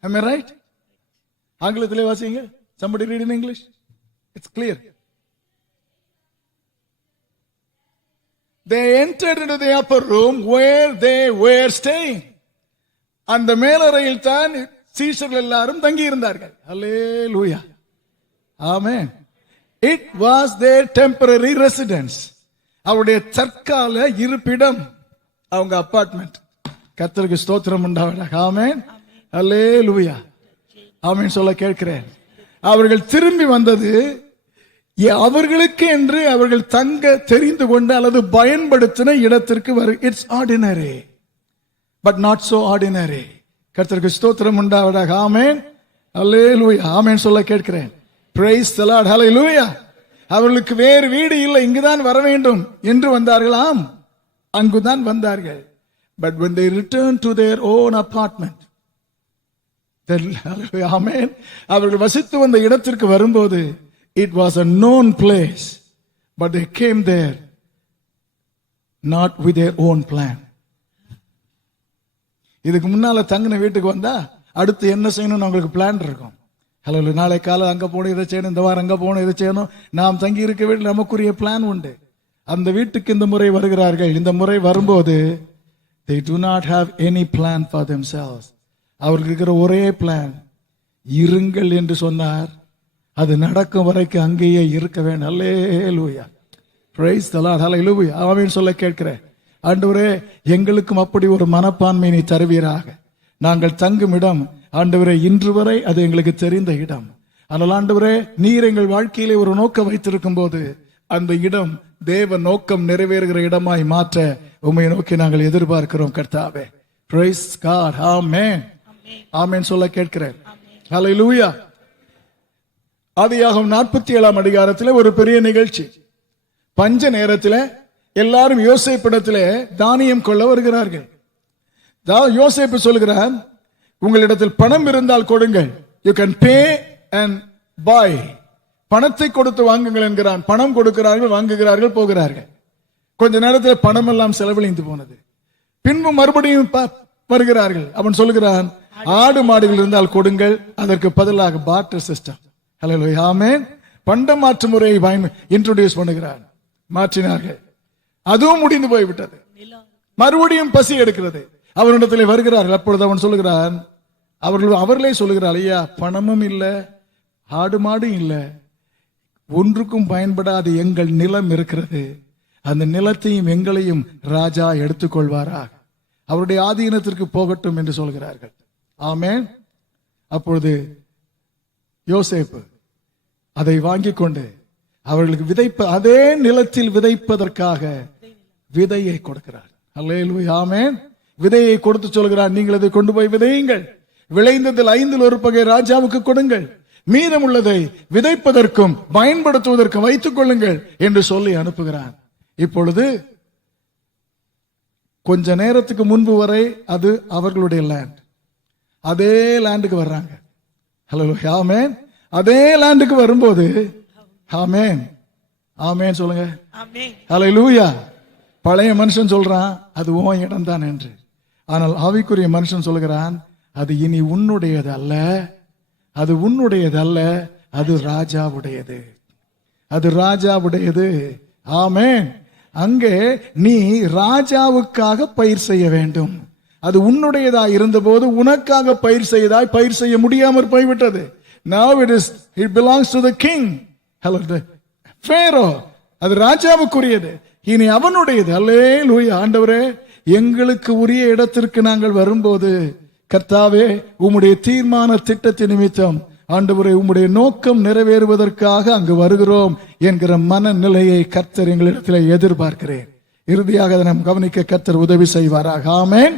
Am I right? ஆங்கிலத்திலே வாசிங்க. Somebody read in English. It's clear. They entered into the upper room where they were staying. அந்த மேலறையில் தான் சீஷர்கள் எல்லாரும் தங்கி இருந்தார்கள். ஹல்லேலூயா, ஆமென். It was their temporary residence. அவருடைய தற்கால இருப்பிடம், அவங்க அபார்ட்மெண்ட். கர்த்தருக்கு ஸ்தோத்திரம் உண்டாவதாக. ஆமென். ஹல்லேலூயா, ஆமென் சொல்ல கேட்கிறேன். அவர்கள் திரும்பி வந்தது அவர்களுக்கு என்று அவர்கள் தங்க தெரிந்து கொண்ட அல்லது பயன்படுத்தின இடத்திற்கு it's ordinary but not so ordinary. கர்த்தருக்கு ஸ்தோத்திரம் உண்டாவதாக. ஆமென். அல்லேலூயா, ஆமென் சொல்ல கேட்கிறேன். Praise the Lord. ஹல்லேலூயா. அவர்களுக்கு வேறு வீடு இல்லை, இங்குதான் வர வேண்டும் என்று வந்தார்களாம், அங்குதான் வந்தார்கள். But when they returned to their own apartment, ஆமென், அவர்கள் வசித்து வந்த இடத்திற்கு வரும்போது it was a known place, but they came there not with their own plan. இதுக்கு முன்னால தங்கின வீட்டுக்கு வந்தா அடுத்து என்ன செய்யணும்னு அவங்களுக்கு பிளான் இருக்கும். ஹலோ, நாளை காலை அங்க போகணும், இதை செய்யணும், இந்த வாரம் அங்க போகணும், இதை செய்யணும். நாம் தங்கி இருக்க வீட்டில் நமக்குரிய பிளான் உண்டு. அந்த வீட்டுக்கு இந்த முறை வருகிறார்கள். இந்த முறை வரும்போது they do not have any plan for themselves. அவருக்கு இருக்கிற ஒரே பிளான், இருங்கள் என்று சொன்னார், அது நடக்கும் வரைக்கும் அங்கேயே இருக்க வேண்டும். அல்லேலூயா, பிரைஸ் தி லார்ட், ஹல்லேலூயா. ஆமென் சொல்ல கேட்கிறேன். ஆண்டவரே, எங்களுக்கும் அப்படி ஒரு மனப்பான்மை நீ தருவீராக. நாங்கள் தங்கும் இடம் ஆண்டவரே இன்று வரை அது எங்களுக்கு தெரிந்த இடம். ஆனால் ஆண்டவரே, நீர் எங்கள் வாழ்க்கையிலே ஒரு நோக்கம் வைத்திருக்கும் போது அந்த இடம் தேவ நோக்கம் நிறைவேறுகிற இடமாய் மாற்ற உம்மை நோக்கி நாங்கள் எதிர்பார்க்கிறோம் கர்த்தாவே. பிரைஸ் காட், ஆமென், ஆமென் சொல்ல கேட்கிறேன். ஹல்லேலூயா. ஆதியாகமம் 47ஆம் அதிகாரத்தில் ஒரு பெரிய நிகழ்ச்சி. பஞ்ச நேரத்தில் எல்லாரும் யோசேப்பிடத்திலே தானியம் கொள்ள வருகிறார்கள். யோசேப்பு சொல்கிறான், உங்களிடத்தில் பணம் இருந்தால் கொடுங்கள், you can pay and buy. பணத்தை கொடுத்து வாங்குங்கள் என்கிறான். பணம் கொடுக்கிறார்கள், வாங்குகிறார்கள், போகிறார்கள். கொஞ்ச நேரத்தில் பணம் எல்லாம் செலவழிந்து போனது. பின்பு மறுபடியும் வருகிறார்கள். அவன் சொல்கிறான், ஆடு மாடுகள் இருந்தால் கொடுங்கள், அதற்கு பதிலாக பார்ட்டர் சிஸ்டம். ஹல்லேலூயா, ஆமென். பண்ட மாற்று முறையை இன்ட்ரோடியூஸ் பண்ணுகிறான். மாற்றினார்கள், அதுவும் முடிந்து போய்விட்டது. மறுபடியும் பசி எடுக்கிறது. அவனிடத்தில் வருகிறார்கள். அப்பொழுது அவன் சொல்லுகிறான், அவர்களே சொல்லுகிறார், ஐயா, பணமும் இல்லை, ஆடு மாடு இல்லை, ஒன்றுக்கும் பயன்படாத எங்கள் நிலம் இருக்கிறது, அந்த நிலத்தையும் எங்களையும் ராஜா எடுத்துக்கொள்வாராக, அவருடைய ஆதீனத்திற்கு போகட்டும் என்று சொல்கிறார்கள். ஆமென். அப்பொழுது யோசேப்பு அதை வாங்கி கொண்டு அவர்களுக்கு அதே நிலத்தில் விதைப்பதற்காக விதையை கொடுக்கிறார். அல்லேலூயா, ஆமென். விதையை கொடுத்து சொல்கிறார், நீங்கள் அதை கொண்டு போய் விதையுங்கள், விளைந்ததில் 5 ஒரு பகை ராஜாவுக்கு கொடுங்கள், மீதம் உள்ளதை விதைப்பதற்கும் பயன்படுத்துவதற்கும் வைத்துக் கொள்ளுங்கள் என்று சொல்லி அனுப்புகிறான். இப்பொழுது கொஞ்ச நேரத்துக்கு முன்பு வரை அது அவர்களுடைய லேண்ட். அதே லேண்டுக்கு வர்றாங்க. ஹல்லேலூயா, ஆமென். அதே லேண்டுக்கு வரும்போது ஆமென், ஆமென் சொல்லுங்க, ஹல்லேலூயா. பழைய மனுஷன் சொல்றான், அது உன் இடம் தான் என்று. ஆனால் ஆவிக்குரிய மனுஷன் சொல்கிறான், அது இனி உன்னுடையது அல்ல, அது உன்னுடையது அல்ல, அது ராஜாவுடையது, அது ராஜாவுடையது. ஆமென். அங்கே நீ ராஜாவுக்காக பயிர் செய்ய வேண்டும். அது உன்னுடையதா இருந்தபோது உனக்காக பயிர் செய்தாய், பயிர் செய்ய முடியாமற் போய்விட்டது. Now it belongs to the king. Hello, the Pharaoh. அது ராஜாவுக்குரியது, இனி அவனுடையது. அல்லேலூயா. ஆண்டவரே, எங்களுக்கு உரிய இடத்திற்கு நாங்கள் வரும்போது கர்த்தாவே, உம்முடைய தீர்மான திட்டத்தின் நிமித்தம் ஆண்டவரே, உம்முடைய நோக்கம் நிறைவேறுவதற்காக அங்கு வருகிறோம் என்கிற மனநிலையை கர்த்தர் எங்களிடத்தில் எதிர்பார்க்கிறேன். இறுதியாக அதை நாம் கவனிக்க கர்த்தர் உதவி செய்வாராக. ஆமென்,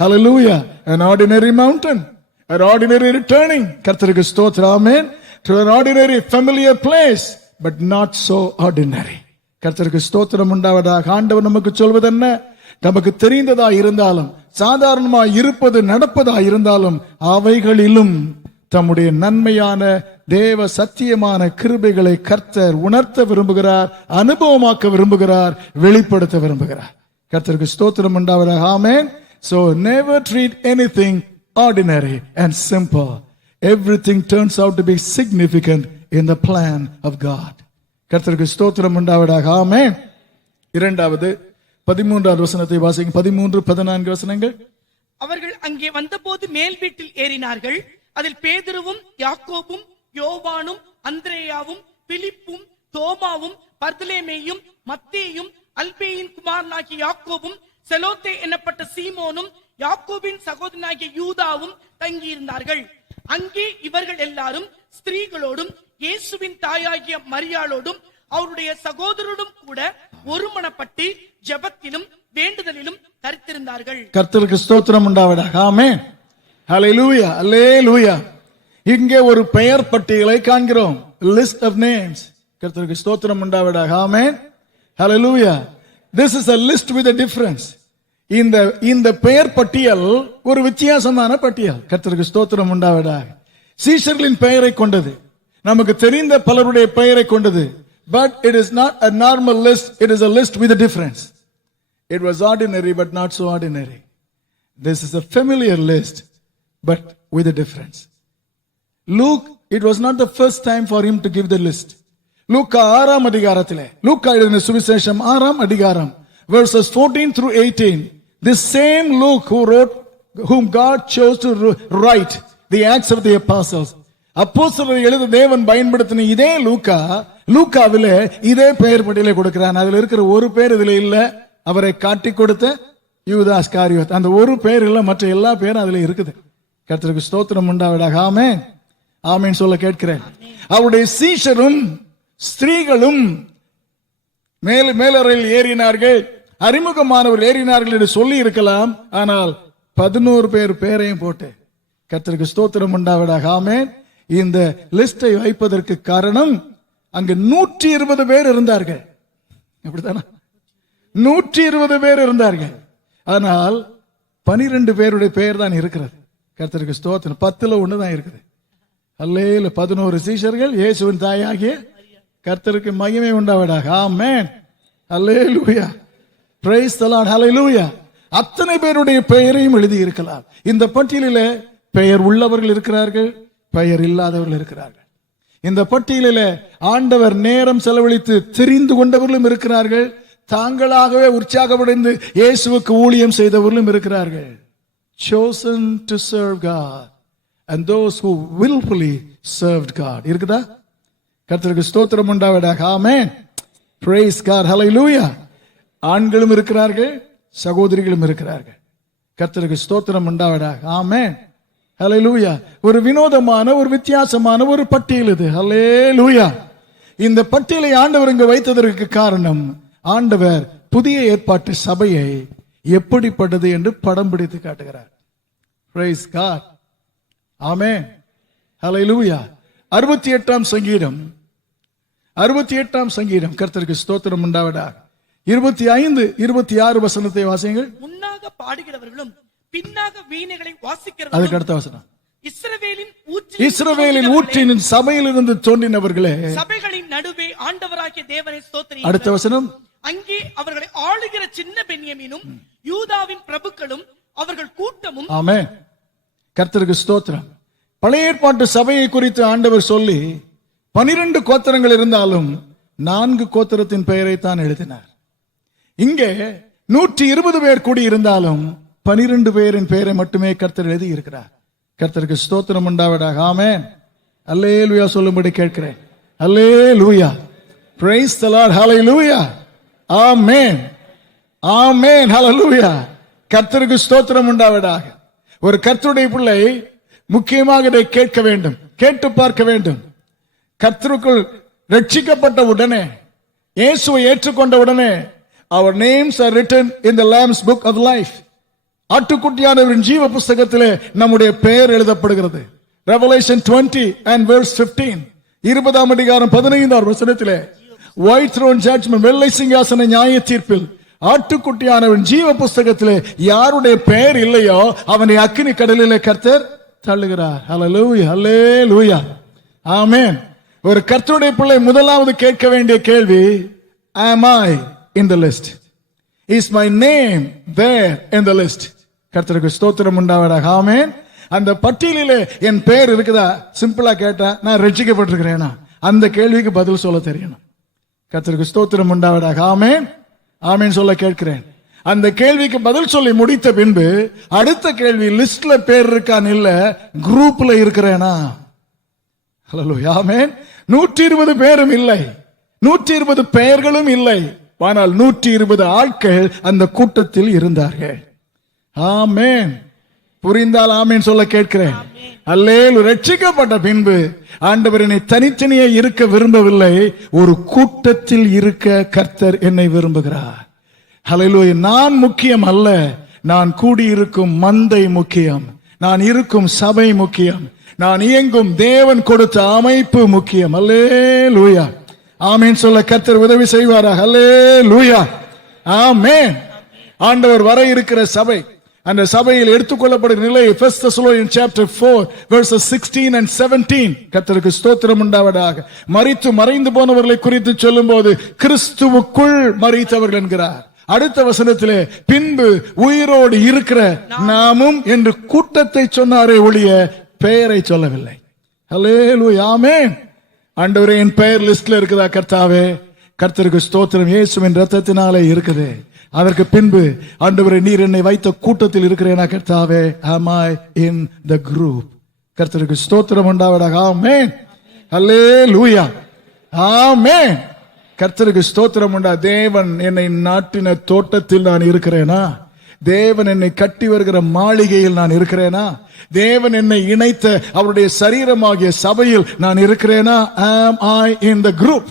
ஹல்லேலூயா. An ordinary mountain, an ordinary returning. கர்த்தருக்கு ஸ்தோத்திரம். ஆமென். To an ordinary familiar place, but not so ordinary. கர்த்தருக்கு ஸ்தோத்திரம் உண்டாவதாக. ஆண்டவர் நமக்கு சொல்வது என்ன? நமக்கு தெரிந்ததா இருந்தாலும், சாதாரணமா இருப்பது நடப்பதா இருந்தாலும், அவைகளிலும் தம்முடைய நன்மையான தேவ சத்தியமான கிருபைகளை கர்த்தர் உணர்த்த விரும்புகிறார், அனுபவமாக்க விரும்புகிறார், வெளிப்படுத்த விரும்புகிறார். கர்த்தருக்கு ஸ்தோத்திரம் உண்டாவதாக. ஆமென். So never treat anything ordinary and simple. Everything turns out to be significant in the plan of God. கர்த்தருக்கு ஸ்தோத்திரம் உண்டாவதாக. ஆமென். இரண்டாவது 13வது வசனத்தை வாசிங்க. 13, 14 வசனங்கள். அவர்கள் அங்கே வந்தபோது மேல் வீட்டில் ஏறினார்கள். அதில் பேதுருவும் யாக்கோபும் யோவானும் அந்திரேயாவும் பிலிப்பும் தோமாவும் பர்தலேமேயும் மத்தேயும் அல்பேயின் குமாரனாகிய யாக்கோபும் செலோத்தே என்னப்பட்ட சீமோனும் யாக்கோபின் சகோதரனாகிய யூதாவும் தங்கியிருந்தார்கள். அங்கே இவர்கள் எல்லாரும் ஸ்திரீகளோடும் இயேசுவின் தாயாகிய மரியாளோடும் அவருடைய சகோதரரோடும் கூட ஒருமனப்பட்டு ஜெபத்திலும் வேண்டுதலிலும் தரித்திருந்தார்கள். கர்த்தருக்கு ஸ்தோத்திரம் உண்டாவதாக. ஆமென், ஹல்லேலூயா, அல்லேலூயா. இங்கே ஒரு பெயர் பட்டியலை காண்கிறோம். List of names. கர்த்தருக்கு ஸ்தோத்திரம் உண்டாவதாக. ஆமென், ஹல்லேலூயா. This is a list with a difference. இந்த பெயர் பட்டியல் ஒரு வித்தியாசமான பட்டியல். கர்த்தருக்கு ஸ்தோத்திரம் உண்டாவதாக. சீஷர்களின் பெயரை கொண்டது, நமக்கு தெரிந்த பலருடைய பெயரை கொண்டது. But it is not a normal list, it is a list with a difference. It was ordinary but not so ordinary. This is a familiar list, but with a difference. Luke, it was not the first time for him to give the list. லூக்கா 6ஆம் அதிகாரத்திலே, லூக்கா எழுதின சுவிசேஷம் 6ஆம் அதிகாரம், verses 14 through 18. This same Luke whom God chose to write the Acts of the Apostles. அப்போஸ்தலரை எழுத தேவன் பயன்படுத்தின இதே லூக்காவிலே இதே பெயர் பட்டியலை கொடுக்கிறான். அதுல இருக்கிற ஒரு பேர் இதுல இல்ல, அவரை காட்டி கொடுத்த யூதா இஸ்காரியோத். அந்த ஒரு பேர் இல்ல, மற்ற எல்லா பேரும் அதுல இருக்குது. கர்த்தருக்கு ஸ்தோத்திரம் உண்டாவதாக. ஆமென் ஆமென் சொல்ல கேட்கிறேன். அவருடைய சீஷரும் ஸ்திரீகளும் மேலறையில் ஏறினார்கள், அறிமுகமானவர் ஏறினார்கள் என்று சொல்லி இருக்கலாம். ஆனால் 11 பேர் பேரையும் போட்டு கர்த்தருக்கு ஸ்தோத்திரம் உண்டாவதாக. ஆமென். இந்த லிஸ்டை வைப்பதற்கு காரணம், அங்கு 120 பேர் இருந்தார்கள். அப்படித்தானே? 120 பேர் இருந்தார்கள். ஆனால் 12 பேருடைய பெயர் தான் இருக்கிறது. கர்த்தருக்கு ஸ்தோத்திரம். 10ல 1 தான் இருக்குது. அல்லேலூயா. 11 சீஷர்கள், இயேசுவின் தாயாகிய கர்த்தருக்கு மகிமை உண்டாவதாக. ஆமென். அல்லேலூயா. Praise the Lord. ஹalleluya. அத்தனை பேருடைய பெயரையும் எழுதி இருக்கலாம். இந்த பட்டியலிலே பெயர் உள்ளவர்கள் இருக்கிறார்கள், பெயர் இல்லாதவர்கள் இருக்கிறார்கள். இந்த பட்டியலிலே ஆண்டவர் நேரம் செலவழித்து தெரிந்து கொண்டவர்களும் இருக்கிறார்கள், தாங்களாகவே உற்சாகமடைந்து இயேசுவுக்கு ஊழியம் செய்தவர்களும் இருக்கிறார்கள். chosen to serve God and those who willfully served God. இருக்குதா? கர்த்தருக்கு ஸ்தோத்திரம் உண்டாவதாக. ஆமென். praise God. hallelujah. ஆண்களும் இருக்கிறார்கள், சகோதரிகளும் இருக்கிறார்கள். கர்த்தருக்கு ஸ்தோத்திரம் உண்டாவதாக. ஆமென். ஹalleluya. ஒரு வினோதமான, ஒரு வித்தியாசமான ஒரு பட்டியல் இது. ஹalleluya. இந்த பட்டியலை ஆண்டவர் இங்கு வைத்ததற்கு காரணம், ஆண்டவர் புதிய ஏற்பாட்டு சபையை எப்படிப்பட்டது என்று படம் பிடித்து காட்டுகிறார். praise God. ஆமென். ஹalleluya. 68ஆம் சங்கீதம், 68ஆம் சங்கீதம். கர்த்தருக்கு ஸ்தோத்திரம் உண்டாவதாக. 25, 26 வசனத்தை வாசியுங்கள். முன்னாக பாடுகிறவர்களும் பின்னாக வீணைகளை அதுக்கு வாசிக்கிறவர்களும் அடுத்த வசனம். இஸ்ரவேலின் ஊற்றின் சபையிலிருந்து தோன்றினவர்களே, சபைகளின் நடுவே ஆண்டவராகிய தேவனை ஸ்தோத்திரி. அடுத்த வசனம். அங்கே அவர்களை ஆளுகிற சின்ன பென்யமீனும் யூதாவின் பிரபுக்களும் அவர்கள் கூட்டமும். ஆமென். கர்த்தருக்கு ஸ்தோத்திரம். பழைய ஏற்பாட்டு சபையை குறித்து ஆண்டவர் சொல்லி 12 கோத்திரங்கள் இருந்தாலும் 4 கோத்திரத்தின் பெயரை தான் எழுதினார். இங்கே 120 பேர் கூடி இருந்தாலும் 12 பேரின் பெயரை மட்டுமே கர்த்தர் எழுதி இருக்கிறார். கர்த்தருக்கு ஸ்தோத்திரம் உண்டாவதாக. ஆமென். அல்லேலூயா சொல்லும்படி கேட்கிறேன். அல்லேலூயா. praise the Lord. hallelujah. Amen amen. hallelujah. கர்த்தருக்கு ஸ்தோத்திரம் உண்டாவதாக. ஒரு கர்த்தருடைய பிள்ளை முக்கியமாக இதை கேட்க வேண்டும், கேட்டு பார்க்க வேண்டும். கர்த்தருக்குள் ரட்சிக்கப்பட்ட உடனே, இயேசுவை ஏற்றுக்கொண்ட உடனே, our names are written in the Lamb's book of life. ஆட்டுக்குட்டியானவரின் ஜீவ புஸ்தகத்திலே நம்முடைய பெயர் எழுதப்படுகிறது. Revelation 20 and verse 15. 20ஆம் அதிகாரம் 15ஆம் வசனத்திலே, white throne judgment, வெள்ளை சிங்காசன நியாய தீர்ப்பில் ஆட்டுக்குட்டியானவரின் ஜீவ புஸ்தகத்திலே யாருடைய பெயர் இல்லையோ அவனை அக்கினி கடலிலே கர்த்தர் தள்ளுகிறார். ஹalleluya. ஹalleluya. ஆமென். ஒரு கர்த்தருடைய பிள்ளை முதலாவது கேட்க வேண்டிய கேள்வி, am I in the list? Is my name there in the list? கர்த்தருக்கு ஸ்தோத்திரம் உண்டாவதாக. ஆமென். அந்த பட்டியலிலே என் பெயர் இருக்குதா? சிம்பிளா கேட்டா, நான் ரட்சிக்கப்பட்டிருக்கிறேனா? அந்த கேள்விக்கு பதில் சொல்ல தெரியணும். கர்த்தருக்கு ஸ்தோத்திரம் உண்டாவதாக. ஆமென் ஆமென் சொல்ல கேட்கிறேன். அந்த கேள்விக்கு பதில் சொல்லி முடித்த பின்பு அடுத்த கேள்வி, லிஸ்ட்ல பேர் இருக்கான்னு இல்ல, குரூப்ல இருக்கிறேனா? ஹalleluya. ஆமென். 120 பேரும் இல்லை, 120 பெயர்களும் இல்லை, ஆனால் 120 ஆட்கள் அந்த கூட்டத்தில் இருந்தார்கள். ஆமென். புரிந்தால் ஆமென் சொல்ல கேட்கிறேன். அல்லேலூயா. ரட்சிக்கப்பட்ட பின்பு ஆண்டவர் என்னை தனித்தனியே இருக்க விரும்பவில்லை, ஒரு கூட்டத்தில் இருக்க கர்த்தர் என்னை விரும்புகிறார். ஹalleluya. நான் முக்கியம் அல்ல, நான் கூடியிருக்கும் மந்தை முக்கியம், நான் இருக்கும் சபை முக்கியம், நான் இயங்கும் தேவன் கொடுத்த அமைப்பு முக்கியம். அல்லேலூயா. ஆமென் சொல்ல கர்த்தர் உதவி செய்வாராக. அல்லேலூயா. ஆமென். ஆண்டவர் வர இருக்கிற சபை, அந்த சபையில் எடுத்துக்கொள்ளப்படுகிற நிலை, 1 Thessalonians chapter 4 verses 16 and 17. கர்த்தருக்கு ஸ்தோத்திரம் உண்டாவதாக. மரித்து மறைந்து போனவர்களை குறித்து சொல்லும்போது கிறிஸ்துவுக்குள் மரித்தவர்கள் என்கிறார். அடுத்த வசனத்திலே பின்பு உயிரோடு இருக்கிற நாமும் என்று கூட்டத்தை சொன்னாரே ஒழிய பெயரை சொல்லவில்லை. ஹல்லேலூயா, ஆமென். ஆண்டவரே, என் பெயர் லிஸ்ட்ல இருக்குதா கர்த்தாவே? கர்த்தருக்கு ஸ்தோத்திரம். இயேசுவின் இரத்தத்தினாலே இருக்குது. அதற்கு பின்பு ஆண்டவரே, நீர் என்னை வைத்த கூட்டத்தில் இருக்கிறேனா கர்த்தாவே? am I in the group? கர்த்தருக்கு ஸ்தோத்திரம் உண்டாவதாக. ஆமென், ஹல்லேலூயா, ஆமென். கர்த்தருக்கு ஸ்தோத்திரம் உண்டா. தேவன் என்னை நாட்டின தோட்டத்தில் நான் இருக்கிறேனா? தேவன் என்னை கட்டி வருகிற மாளிகையில் நான் இருக்கிறேனா? தேவன் என்னை இணைத்த அவருடைய சரீரமாகிய சபையில் நான் இருக்கிறேனா? am I in the group?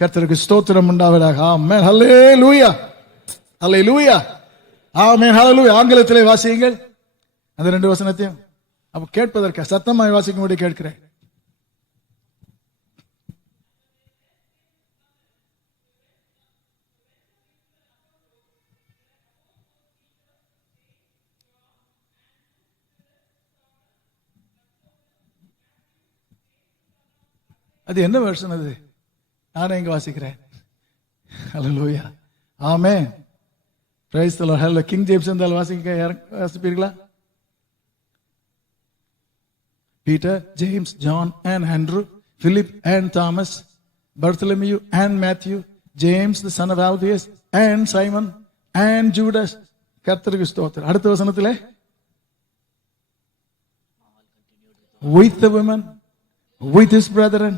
கர்த்தருக்கு ஸ்தோத்திரம் உண்டாவதாக. ஆமென், ஹல்லேலூயா, ஹல்லேலூயா, ஆமென், ஹல்லேலூயா. ஆங்கிலத்திலே வாசியுங்கள் அந்த 2 வசனத்தையும். அப்ப கேட்பதற்கு சத்தமாய் வாசிக்கும்படி கேட்கிறேன். அது என்ன வெர்ஷன்? அது நானே இங்க வாசிக்கிறேன். ஹல்லேலூயா, ஆமென், பிரைஸ் தி லார்ட். ஹல்லே, கிங் ஜேம்ஸ் இருந்தால் வாசிப்பீர்களா? Peter, James, John and Andrew, Philip and Thomas, Bartholomew and Matthew, James the son of Alphaeus and Simon and Judas. கர்த்தருக்கு ஸ்தோத்திரம். அடுத்த வசனத்திலே with the women, with his brethren.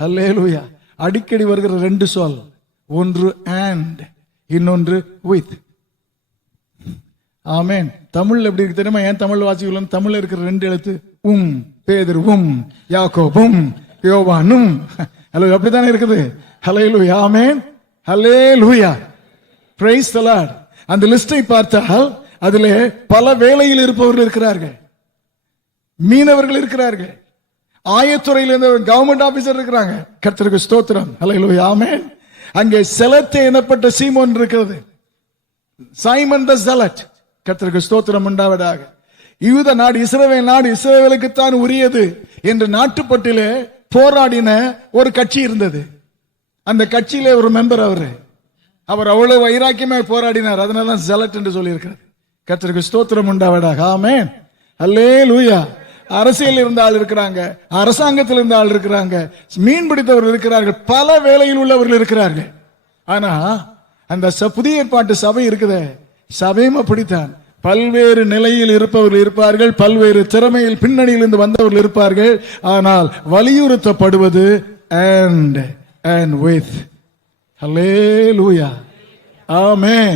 ஹல்லேலூயா. அடிக்கடி வருகிற 2 சொல், ஒன்று and, இன்னொன்று with. ஆமென். தமிழ்ல எப்படி இருக்கு தெரியுமா? ஏன் தமிழ் வாசிக்கலாம்? தமிழ்ல இருக்கிற 2 எழுத்து பேதுருவும் யாக்கோபும் யோவானும். ஹலோ, அப்படித்தானே இருக்குது. ஹல்லேலூயா, ஆமென், ஹல்லேலூயா, பிரைஸ் தி லார்ட். அந்த லிஸ்டை பார்த்தால் அதிலே பல வேலையில் இருப்பவர்கள் இருக்கிறார்கள், மீனவர்கள் இருக்கிறார்கள், ஆயத்துறையில் இருந்த கவர்மெண்ட் ஆபீசர் இருக்கிறாங்க. கர்த்தருக்கு ஸ்தோத்திரம். ஹல்லேலூயா, ஆமென். அங்கே செலத்தே எனப்பட்ட சீமோன் இருக்கிறது, சைமன் த செலட். கர்த்தருக்கு ஸ்தோத்திரம் உண்டாவதாக. யூத நாடு, இஸ்ரவேல் நாடு இஸ்ரவேலுக்குத்தான் உரியது என்று நாட்டுப்பட்டிலே போராடின ஒரு கட்சி இருந்தது. அந்த கட்சியிலே ஒரு மெம்பர் அவர் அவ்வளவு வைராக்கியமா போராடினார். அதனால செலட் என்று சொல்லி இருக்கிறது. கர்த்தருக்கு ஸ்தோத்திரம் உண்டாவதாக. ஆமென், ஹல்லேலூயா. அரசியல் இருந்த ஆள் இருக்கிறாங்க, அரசாங்கத்தில் இருந்த ஆள் இருக்கிறாங்க, மீன் பிடித்தவர்கள் இருக்கிறார்கள், பல வேலையில் உள்ளவர்கள் இருக்கிறார்கள். ஆனா அந்த புதிய ஏற்பாட்டு சபை இருக்குதே, சபையும் அப்படித்தான். பல்வேறு நிலையில் இருப்பவர்கள் இருப்பார்கள், பல்வேறு திறமையில் பின்னணியில் இருந்து வந்தவர்கள் இருப்பார்கள். ஆனால் வலியுறுத்தப்படுவது and with. Hallelujah, amen.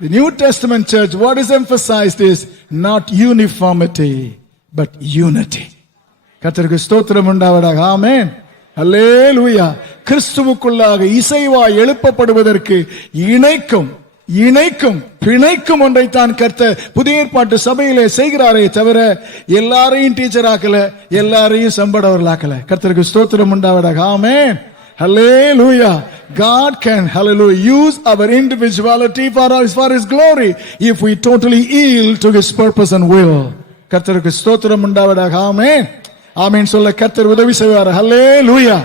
The New Testament church, what is emphasized is not uniformity but unity. கர்த்தருக்கு ஸ்தோத்திரம் உண்டாவதாக. ஆமென், ஹல்லேலூயா. கிறிஸ்துவுக்குள்ளாக இசைவாய் எழுப்பப்படுவதற்கு இணைக்கும் பிணைக்கும் ஒன்றைத்தான் கர்த்தர் புதிய ஏற்பாட்டு சபையிலே செய்கிறாரே தவிர எல்லாரையும் டீச்சர் ஆக்கல, எல்லாரையும் சம்படவர்களாக்கல. கர்த்தருக்கு ஸ்தோத்திரம் உண்டாவதாக. ஆமென், hallelujah. God can, hallelujah, use our individuality for his glory if we totally yield to his purpose and will. கர்த்தருக்கு ஸ்தோத்திரம் உண்டாவதாக. ஆமென், ஆமென் சொல்ல கர்த்தர் உதவி செய்வார். ஹல்லேலூயா.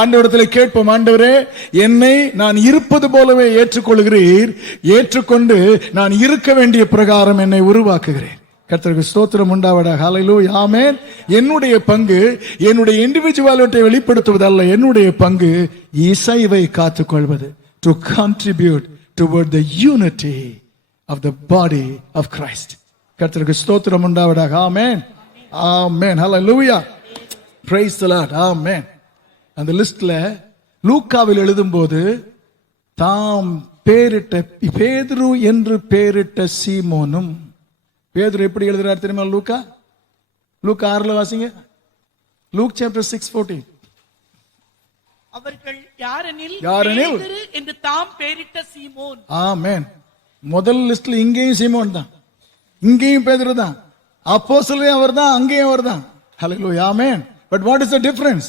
ஆண்டவரிடத்தில் கேட்போம், ஆண்டவரே என்னை நான் இருப்பது போலவே ஏற்றுக்கொள்கிறீர், ஏற்றுக்கொண்டு நான் இருக்க வேண்டிய பிரகாரம் என்னை உருவாக்குகிறேன். கர்த்தருக்கு ஸ்தோத்திரம் உண்டாவதாக. ஹல்லேலூயா, ஆமென். என்னுடைய பங்கு என்னுடைய இண்டிவிஜுவாலிட்டியை வெளிப்படுத்துவதல்ல, என்னுடைய பங்கு இசைவை காத்துக்கொள்வது. To contribute toward the unity of the body of Christ. கர்த்தருக்கு ஸ்தோத்திரம் உண்டாவதாக. ஆமென், ஆமென், ஹல்லேலூயா, praise the Lord, ஆமென். அந்த லிஸ்ட்ல லூக்காவில் எழுதும்போது தாம் பேரிட்ட பேதுரு என்று பேரிட்ட சீமோனும். பேதுரு எப்படி எழுதுறார் தெரியுமா? லூக்கா 6 வாசிங்க. Look chapter 6:14. அவர்கள் யாரெனில் பேதுரு என்று தாம் பேரிட்ட சீமோன். ஆமென். முதல் லிஸ்ட்ல இங்கேயும் சீமோன் தான், இங்கேயும் பேதுரு தான், அப்போஸ்தலரும் அவர்தான், அங்கேயும் அவர்தான். ஹல்லேலூயா, ஆமென். But what is the difference?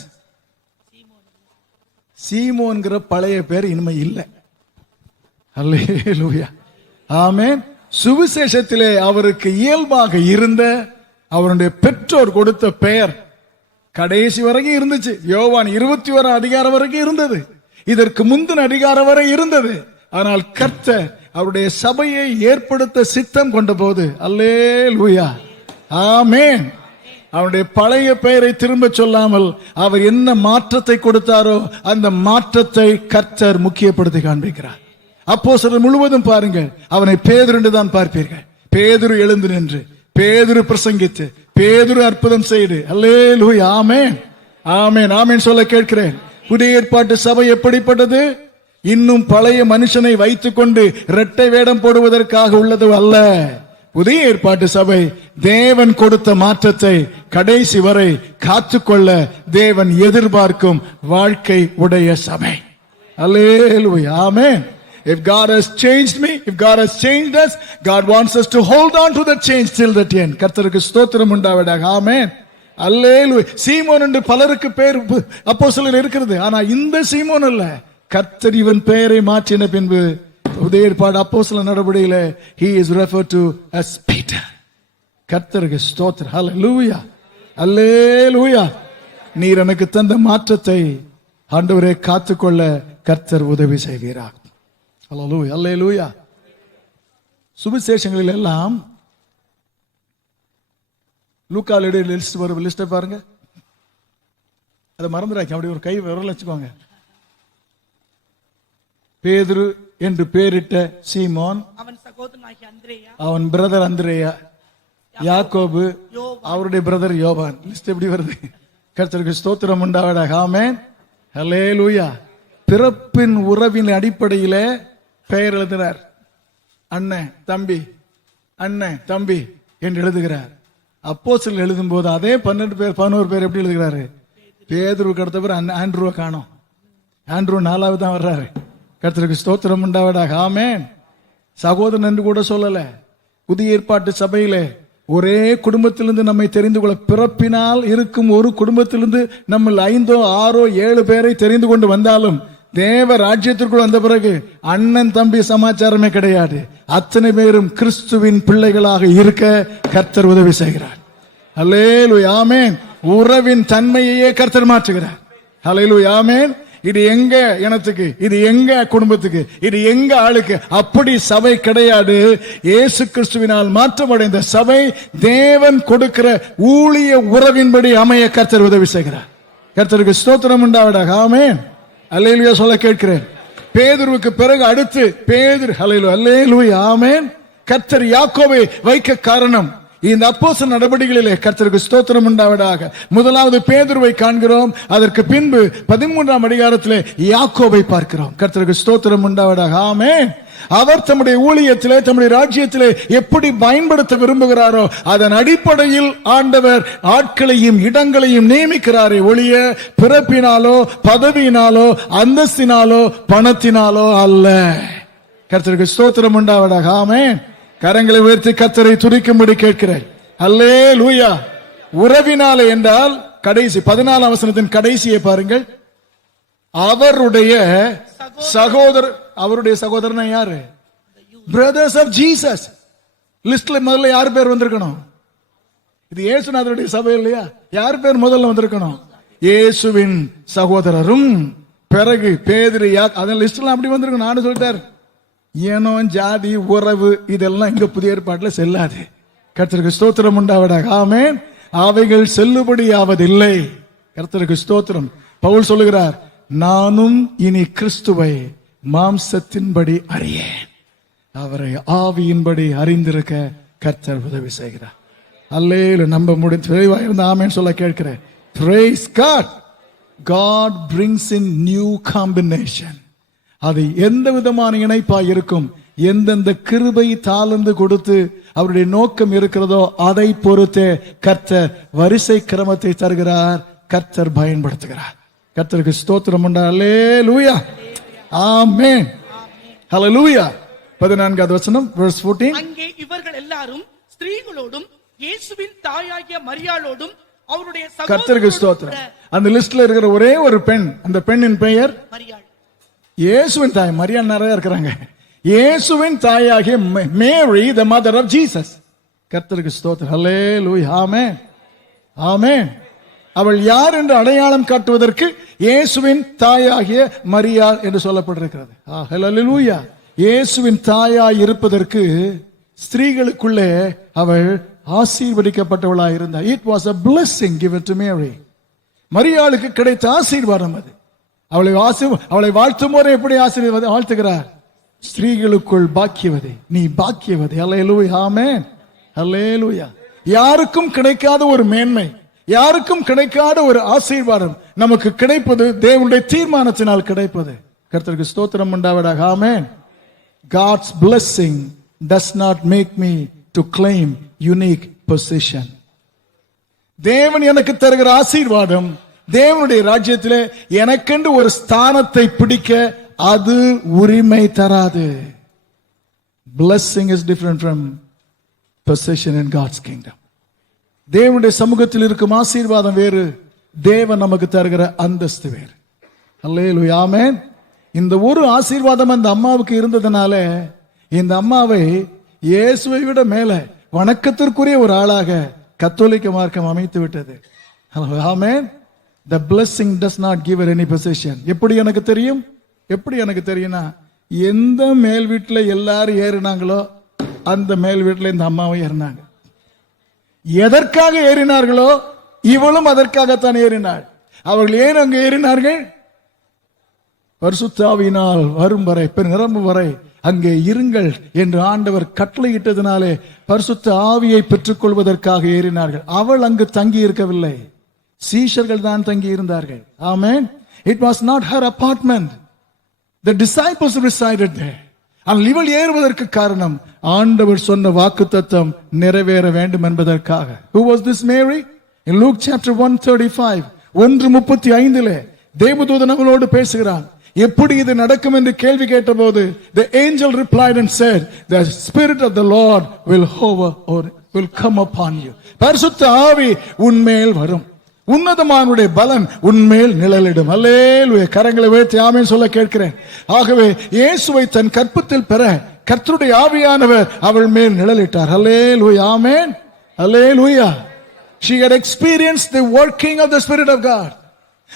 சீமோன்கிற பழைய பேர் இனிமே இல்லை. ஹல்லேலூயா, ஆமென். சுவிசேஷத்திலே அவருக்கு இயல்பாக இருந்த அவருடைய பெற்றோர் கொடுத்த பெயர் கடைசி வரைக்கும் இருந்துச்சு. யோவான் 21 அதிகாரம் வரைக்கும் இருந்தது, இதற்கு முந்தின அதிகாரம் வரை இருந்தது. ஆனால் கர்த்தர் அவருடைய சபையை ஏற்படுத்த சித்தம் கொண்ட போது, அல்லேலூயா, ஆமென், அவருடைய பழைய பெயரை திரும்ப சொல்லாமல் அவர் என்ன மாற்றத்தை கொடுத்தாரோ அந்த மாற்றத்தை கர்த்தர் முக்கியப்படுத்தி காண்பிக்கிறார். அப்போஸ்தலர் முழுவதும் பாருங்கள், அவனை பேதுரு என்று தான் பார்ப்பீர்கள். பேதுரு எழுந்து நின்று, பேதுரு பிரசங்கித்து, பேதுரு அற்புதம் செய்து, அல்லேலூயா, ஆமென், ஆமென், ஆமென் சொல்ல கேட்கிறேன். புதிய ஏற்பாட்டு சபை எப்படிப்பட்டது? இன்னும் பழைய மனுஷனை வைத்துக் கொண்டு இரட்டை வேடம் போடுவதற்காக உள்ளது அல்ல. புதிய ஏற்பாட்டு சபை தேவன் கொடுத்த மாற்றத்தை கடைசி வரை காத்துக்கொள்ள தேவன் எதிர்பார்க்கும் வாழ்க்கை உடைய சபை. அல்லேலூயா, ஆமென். If God has changed me, if God has changed us, God wants us to hold on to the change till the end. கர்த்தருக்கு ஸ்தோத்திரம் உண்டாவதாக, ஆமென், அல்லேலூயா. சீமோன் என்று பலருக்கு பேர் அப்போஸ்தலர் இருக்கிறது. ஆனா இந்த சீமோன் அல்ல, கர்த்தர் இவன் பெயரை மாற்றின பின்பு புதிய ஏற்பாடு அப்போஸ்தலர் நடவடிக்கையிலே he is referred to as Peter. கர்த்தருக்கு ஸ்தோத்திரம், ஹல்லேலூயா, அல்லேலூயா. நீர் எனக்கு தந்த மாற்றத்தை ஆண்டவரே காத்துக்கொள்ள கர்த்தர் உதவி செய்வீராக. ஹல்லேலூயா, அல்லேலூயா. சுவிசேஷங்களில் எல்லாம் லூக்காவுடைய லிஸ்ட் வரும், லிஸ்ட்டை பாருங்க, அதை மறந்துடாங்க, அப்படி ஒரு கை விரல் வச்சுக்கோங்க. பேதுரு என்று பெயரிட்ட சீமோன், அவன் சகோதரனாகிய அந்திரேயா, அவன் பிரதர் அந்திரேயா, யாக்கோபு, அவருடைய பிரதர் யோவான். லிஸ்ட் எப்படி வருது? கர்த்தருக்கு ஸ்தோத்திரம் உண்டாவதாக, ஆமென், ஹல்லேலூயா. பிறப்பின் உறவின் அடிப்படையிலே பெயர் எழுதுகிறார். அண்ணன் தம்பி, அண்ணன் தம்பி என்று எழுதுகிறார். அப்போஸ்தலர் எழுதும் போது அதே 11 பேர் எப்படி எழுதுகிறாரு? பேதுருவுக்கு அடுத்த பேர் ஆண்ட்ரூவை காணோம். ஆண்ட்ரூ 4வது தான் வர்றாரு. கர்த்தருக்கு ஸ்தோத்திரம் உண்டாவதாக, ஆமென். சகோதரன் என்று கூட சொல்லல. புதிய ஏற்பாட்டு சபையிலே ஒரே குடும்பத்திலிருந்து நம்மை தெரிந்து கொள்ள, பிறப்பினால் இருக்கும் ஒரு குடும்பத்திலிருந்து நம்ம 5, 6, 7 பேரை தெரிந்து கொண்டு வந்தாலும் தேவ ராஜ்யத்திற்குள் வந்த பிறகு அண்ணன் தம்பி சமாச்சாரமே கிடையாது. அத்தனை பேரும் கிறிஸ்துவின் பிள்ளைகளாக இருக்க கர்த்தர் உதவி செய்கிறார். அல்லேலூயா, ஆமென். உறவின் தன்மையையே கர்த்தர் மாற்றுகிறார். அல்லேலூயா, ஆமென். இது எங்க இனத்துக்கு, இது எங்க குடும்பத்துக்கு, இது எங்க ஆளுக்கு, அப்படி சபை கிடையாது. இயேசு கிறிஸ்துவினால் மாற்றமடைந்த சபை தேவன் கொடுக்கிற ஊழிய உறவின்படி அமைய கர்த்தர் உதவி செய்கிறார். கர்த்தருக்கு ஸ்தோத்திரம் உண்டாவதாக, ஆமென், அல்லேலூயா சொல்ல கேட்கிறேன். பேதுருவுக்கு பிறகு அடுத்து பேதுரு, அல்லேலூயா, அல்லேலூயா, ஆமென். கர்த்தர் யாக்கோபை வைக்க காரணம் இந்த அப்போஸ்தலர் நடவடிக்கைகளிலே கர்த்தருக்கு ஸ்தோத்திரம் உண்டாவதாக. முதலாவது பேதுருவை காண்கிறோம், அதற்கு பின்பு 13ஆம் அதிகாரத்திலே யாக்கோபை பார்க்கிறோம். கர்த்தருக்கு ஸ்தோத்திரம் உண்டாவதாக, ஆமென். அவர் தம்முடைய ஊழியத்திலே, தம்முடைய ராஜ்யத்திலே எப்படி பயன்படுத்த விரும்புகிறாரோ அதன் அடிப்படையில் ஆண்டவர் ஆட்களையும் இடங்களையும் நியமிக்கிறாரே ஒழிய பிறப்பினாலோ பதவியினாலோ அந்தஸ்தினாலோ பணத்தினாலோ அல்ல. கர்த்தருக்கு ஸ்தோத்திரம் உண்டாவதாக, ஆமென். கரங்களை உயர்த்தி கர்த்தரை துதிக்கும்படி கேட்கிறேன். அல்லேலூயா. உறவினாலே என்றால் கடைசி 14ஆம் வசனத்தின் கடைசியை பாருங்கள். அவருடைய சகோதரர், அவருடைய சகோதரனா யாரு? Brothers of Jesus. லிஸ்ட்ல முதல்ல யார் பேர் வந்திருக்கணும்? இது இயேசுநாதருடைய சபை இல்லையா? யார் பேர் முதல்ல வந்திருக்கணும்? இயேசுவின் சகோதரரும். பிறகு பேதுரு, அதன் லிஸ்ட்ல அப்படி வந்திருக்கணும். நானும் சொல்லிட்டார், ஏனோ ஜாதி உறவு இதெல்லாம் இங்க புதிய ஏற்பாட்டுல செல்லாது. கர்த்தருக்கு ஸ்தோத்திரம் உண்டாவதாக, ஆமென். அவைகள் செல்லுபடியாவதில்லை. கர்த்தருக்கு ஸ்தோத்திரம். பவுல் சொல்லுகிறார், நானும் இனி கிறிஸ்துவை மாம்சத்தின்படி அறியேன், அவரை ஆவியின்படி அறிந்திருக்க கர்த்தர் உதவி செய்கிறார். அல்லேலூயா. நம்ப முடியும் தெளிவாக இருந்த ஆமென் சொல்ல கேட்கிறேன். Praise God. God brings in new combination. அது எந்த விதமான இணைப்பாய் இருக்கும், எந்தெந்த கிருபை தாளந்து கொடுத்து அவருடைய நோக்கம் இருக்கிறதோ அதை பொறுத்தே கர்த்தர் வரிசை கிரமத்தை தருகிறார், கர்த்தர் பயன்படுத்துகிறார். கர்த்தருக்கு ஸ்தோத்திரம் உண்டா. அல்லேலூயா, ஆமென், ஹல்லேலூயா. 14வது வசனம், verse 14. அங்கே இவர்கள் எல்லாரும் ஸ்திரீகளோடும் இயேசுவின் தாயாகிய மரியாளோடும் அவருடைய கர்த்தருக்கு ஸ்தோத்திரம். அந்த லிஸ்ட்ல இருக்கிற ஒரே ஒரு பெண், அந்த பெண்ணின் பெயர் மரியாள். இயேசுவின் தாய். மரியாள் நிறைய இருக்கிறாங்க. இயேசுவின் தாயாகிய மேரி, the mother of Jesus. கர்த்தருக்கு ஸ்தோத்திரம். ஹல்லேலூயா, ஆமென், ஆமென். அவள் யார் என்று அடையாளம் காட்டுவதற்கு இயேசுவின் தாயாகிய மரியாள் என்று சொல்லப்பட்டிருக்கிறது. ஹல்லேலூயா. இயேசுவின் தாயாய் இருப்பதற்கு ஸ்திரீகளுக்குள்ளே அவள் ஆசீர்வதிக்கப்பட்டவளாய் இருந்தார். It was a blessing given to Mary. மரியாளுக்கு கிடைத்த ஆசீர்வாதம் அது. அவளை வாழ்த்தும் போது எப்படி வாழ்த்துகிறார்? ஸ்திரீகளுக்குள் பாக்கியவதே, நீ பாக்கியவதே. அல்லேலூயா, ஆமென், அல்லேலூயா. யாருக்கும் கிடைக்காத ஒரு மேன்மை, யாருக்கும் கிடைக்காத ஒரு ஆசீர்வாதம் நமக்கு கிடைப்பது தேவனுடைய தீர்மானத்தினால் கிடைப்பது. கர்த்தருக்கு ஸ்தோத்திரம் உண்டாவதாக, ஆமென். God's blessing does not make me to claim unique position. தேவன் எனக்கு தருகிற ஆசீர்வாதம் தேவனுடைய ராஜ்யத்திலே எனக்கென்று ஒரு ஸ்தானத்தை பிடிக்க அது உரிமை தராது. Blessing is different from possession in God's kingdom. தேவனுடைய சமூகத்தில் இருக்கும் ஆசீர்வாதம் வேறு, தேவன் நமக்கு தருகிற அந்தஸ்து வேறு. அல்லேலூயா, ஆமென். இந்த ஒரு ஆசீர்வாதம் அந்த அம்மாவுக்கு இருந்ததுனால இந்த அம்மாவை இயேசுவை விட மேல வணக்கத்திற்குரிய ஒரு ஆளாக கத்தோலிக்க மார்க்கம் அமைத்து விட்டது. ஆமென். The blessing does not give her any possession. எப்படி எனக்கு தெரியும்? எப்படி எனக்கு தெரியும்னா, எந்த மேல் வீட்டுல எல்லாரும் ஏறினாங்களோ அந்த மேல் வீட்டுல இந்த அம்மாவை ஏறினாங்க. எதற்காக ஏறினார்களோ இவளும் அதற்காகத்தான் ஏறினாள். அவர்கள் ஏன் அங்கு ஏறினார்கள்? பரிசுத்த ஆவியினால் வரும் வரை, நிரம்பும் வரை அங்கே இருங்கள் என்று ஆண்டவர் கட்டளையிட்டதினாலே பரிசுத்த ஆவியை பெற்றுக் கொள்வதற்காக ஏறினார்கள். அவள் அங்கு தங்கி இருக்கவில்லை, சீஷர்கள் தான் தங்கி இருந்தார்கள். ஆமென். It was not her apartment. The disciples resided there. ஆனால் இவள் ஏறுவதற்கு காரணம் ஆண்டவர் சொன்ன வாக்குத்தத்தம் நிறைவேற வேண்டும் என்பதற்காக. Who was this Mary? In Luke chapter 135, 1:35 தேவதூதன் அவளோடு பேசுகிறான். எப்படி இது நடக்கும் என்று கேள்வி கேட்டபோது the angel replied and said, the spirit of the Lord will hover or will come upon you. பரிசுத்த ஆவி உன்மேல் வரும், உன்னதமானுடைய பலன் உன்மேல் நிழலிடும். அல்லேலூயா. கரங்களை உயர்த்தி ஆமென் சொல்ல கேட்கிறேன். ஆகவே இயேசுவை தன் கற்பத்தில் பெற கர்த்தருடைய ஆவியானவர் அவள் மேல் நிழலிட்டார். அல்லேலூயா, ஆமென், அல்லேலூயா. She had experienced the working of the Spirit of God,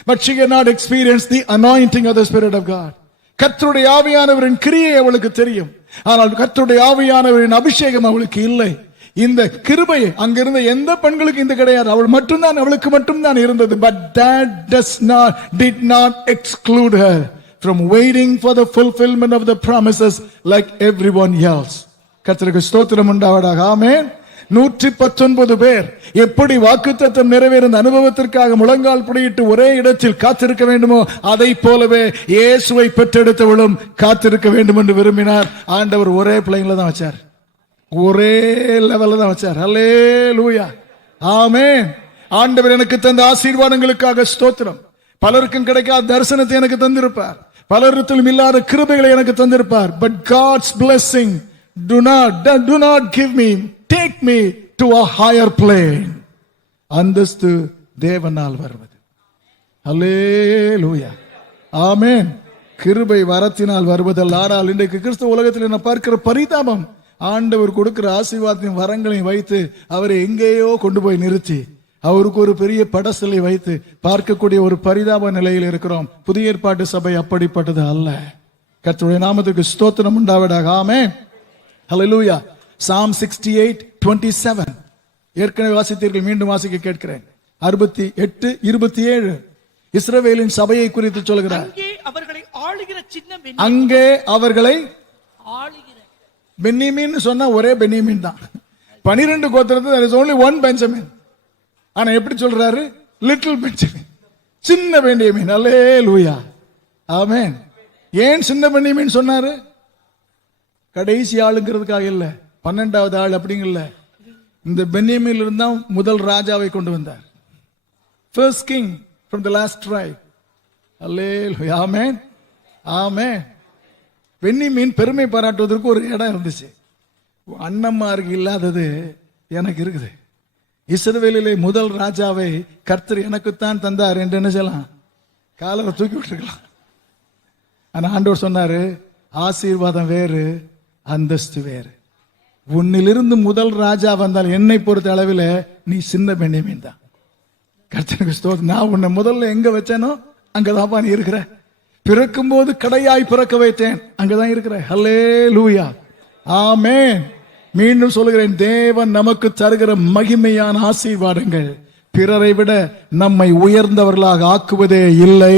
but she had not experienced the anointing of the Spirit of God. கர்த்தருடைய ஆவியானவரின் கிரியை அவளுக்கு தெரியும், ஆனால் கர்த்தருடைய ஆவியானவரின் அபிஷேகம் அவளுக்கு இல்லை. இந்த கிருபை அங்கிருந்த எந்த பெண்களுக்கு இந்த கிடையாது, அவளுக்கு மட்டும்தான் இருந்தது. But that did not exclude her from waiting for the fulfillment of the promises like everyone else. கர்த்தருக்கு ஸ்தோத்திரம் உண்டாவதாக, ஆமென். 119 பேர் எப்படி வாக்குத்தத்தம் நிறைவேறும் அனுபவத்திற்காக முழங்கால் புடையிட்டு ஒரே இடத்தில் காத்திருக்க வேண்டுமோ அதை போலவே இயேசுவை பெற்றெடுத்தவளும் காத்திருக்க வேண்டும் என்று விரும்பினார். ஆண்டவர் ஒரே பிள்ளைங்கள தான் வச்சார், ஒரே லெவல்ல தான் வச்சார். அல்லேலூயா, ஆமென். ஆண்டவர் எனக்கு தந்த ஆசீர்வாதங்களுக்காக ஸ்தோத்திரம். பலருக்கும் கிடைக்காத தரிசனத்தை எனக்கு தந்திருப்பார், பலரிடத்திலும் இல்லாத கிருபைகளை எனக்கு தந்திருப்பார். But God's blessing do not give me, take me to a higher plane. அந்தஸ்து தேவனால் வருவது. அல்லேலூயா, ஆமென். கிருபை வரத்தினால் வருவதல்ல. ஆனால் இன்றைக்கு கிறிஸ்தவ உலகத்தில் நான் பார்க்கிற பரிதாபம், ஆண்டவர் கொடுக்கிற ஆசீர்வாதத்தின் வரங்களையும் வைத்து அவரை எங்கேயோ கொண்டு போய் நிறுத்தி அவருக்கு ஒரு பெரிய படசிலை வைத்து பார்க்கக்கூடிய ஒரு பரிதாப நிலையில் இருக்கிறோம். புதிய ஏற்பாட்டு சபை அப்படிப்பட்டது அல்ல. கர்த்தருடைய நாமத்துக்கு ஸ்தோத்திரம் உண்டாவதாக, ஆமென், ஹல்லேலூயா. Psalm 68:27 ஏற்கனவே வாசித்தீர்கள், மீண்டும் வாசிக்க கேட்கிறேன். 68:27 இஸ்ரவேலின் சபையை குறித்து சொல்கிறார். அங்கே அவர்களை ஆளுகிற சின்ன பென்யமீன் சொன்னா ஒரே பென்யமீன் தான். 12 கோத்திரத்தில் there is only one Benjamin. ஆனா எப்படி சொல்றாரு? லிட்டில் பென்யமீன், சின்ன பென்யமீன். அல்லேலூயா, ஆமென். ஏன் சின்ன பென்யமீன் சொன்னாரு? கடைசி ஆளுங்கிறதுக்காக இல்ல, 12வது ஆள் அப்படிங்கல. இந்த பென்யமீன்ல இருந்தா முதல் ராஜாவை கொண்டு வந்தார். First king from the last tribe. அல்லேலூயா, ஆமென், ஆமென். பென்யமீன் பெருமை பாராட்டுவதற்கு ஒரு இடம் இருந்துச்சு. அண்ணம்மாருக்கு இல்லாதது எனக்கு இருக்குது. இஸ்ரவேலிலே முதல் ராஜாவை கர்த்தர் எனக்குத்தான் தந்தார் என்று என்ன செய்யலாம்? காலரை தூக்கி விட்டுருக்கலாம். ஆனா ஆண்டவர் சொன்னாரு, ஆசீர்வாதம் வேறு, அந்தஸ்து வேறு. உன்னிலிருந்து முதல் ராஜா வந்தால் என்னை பொறுத்த அளவில் நீ சின்ன பென்யமீன் தான். கர்த்தருக்கு ஸ்தோத்திரம். நான் உன்னை முதல்ல எங்க வச்சேனோ அங்கதான்ப்பா நீ இருக்கிற. பிறக்கும் போது கடையாய் பிறக்க வைத்தேன். அங்கதான் இருக்கிற. ஹல்லேலூயா, ஆமென். மீண்டும் சொல்கிறேன், தேவன் நமக்கு தருகிற மகிமையான ஆசீர்வாதங்கள் பிறரை விட நம்மை உயர்ந்தவர்களாக ஆக்குவதே இல்லை.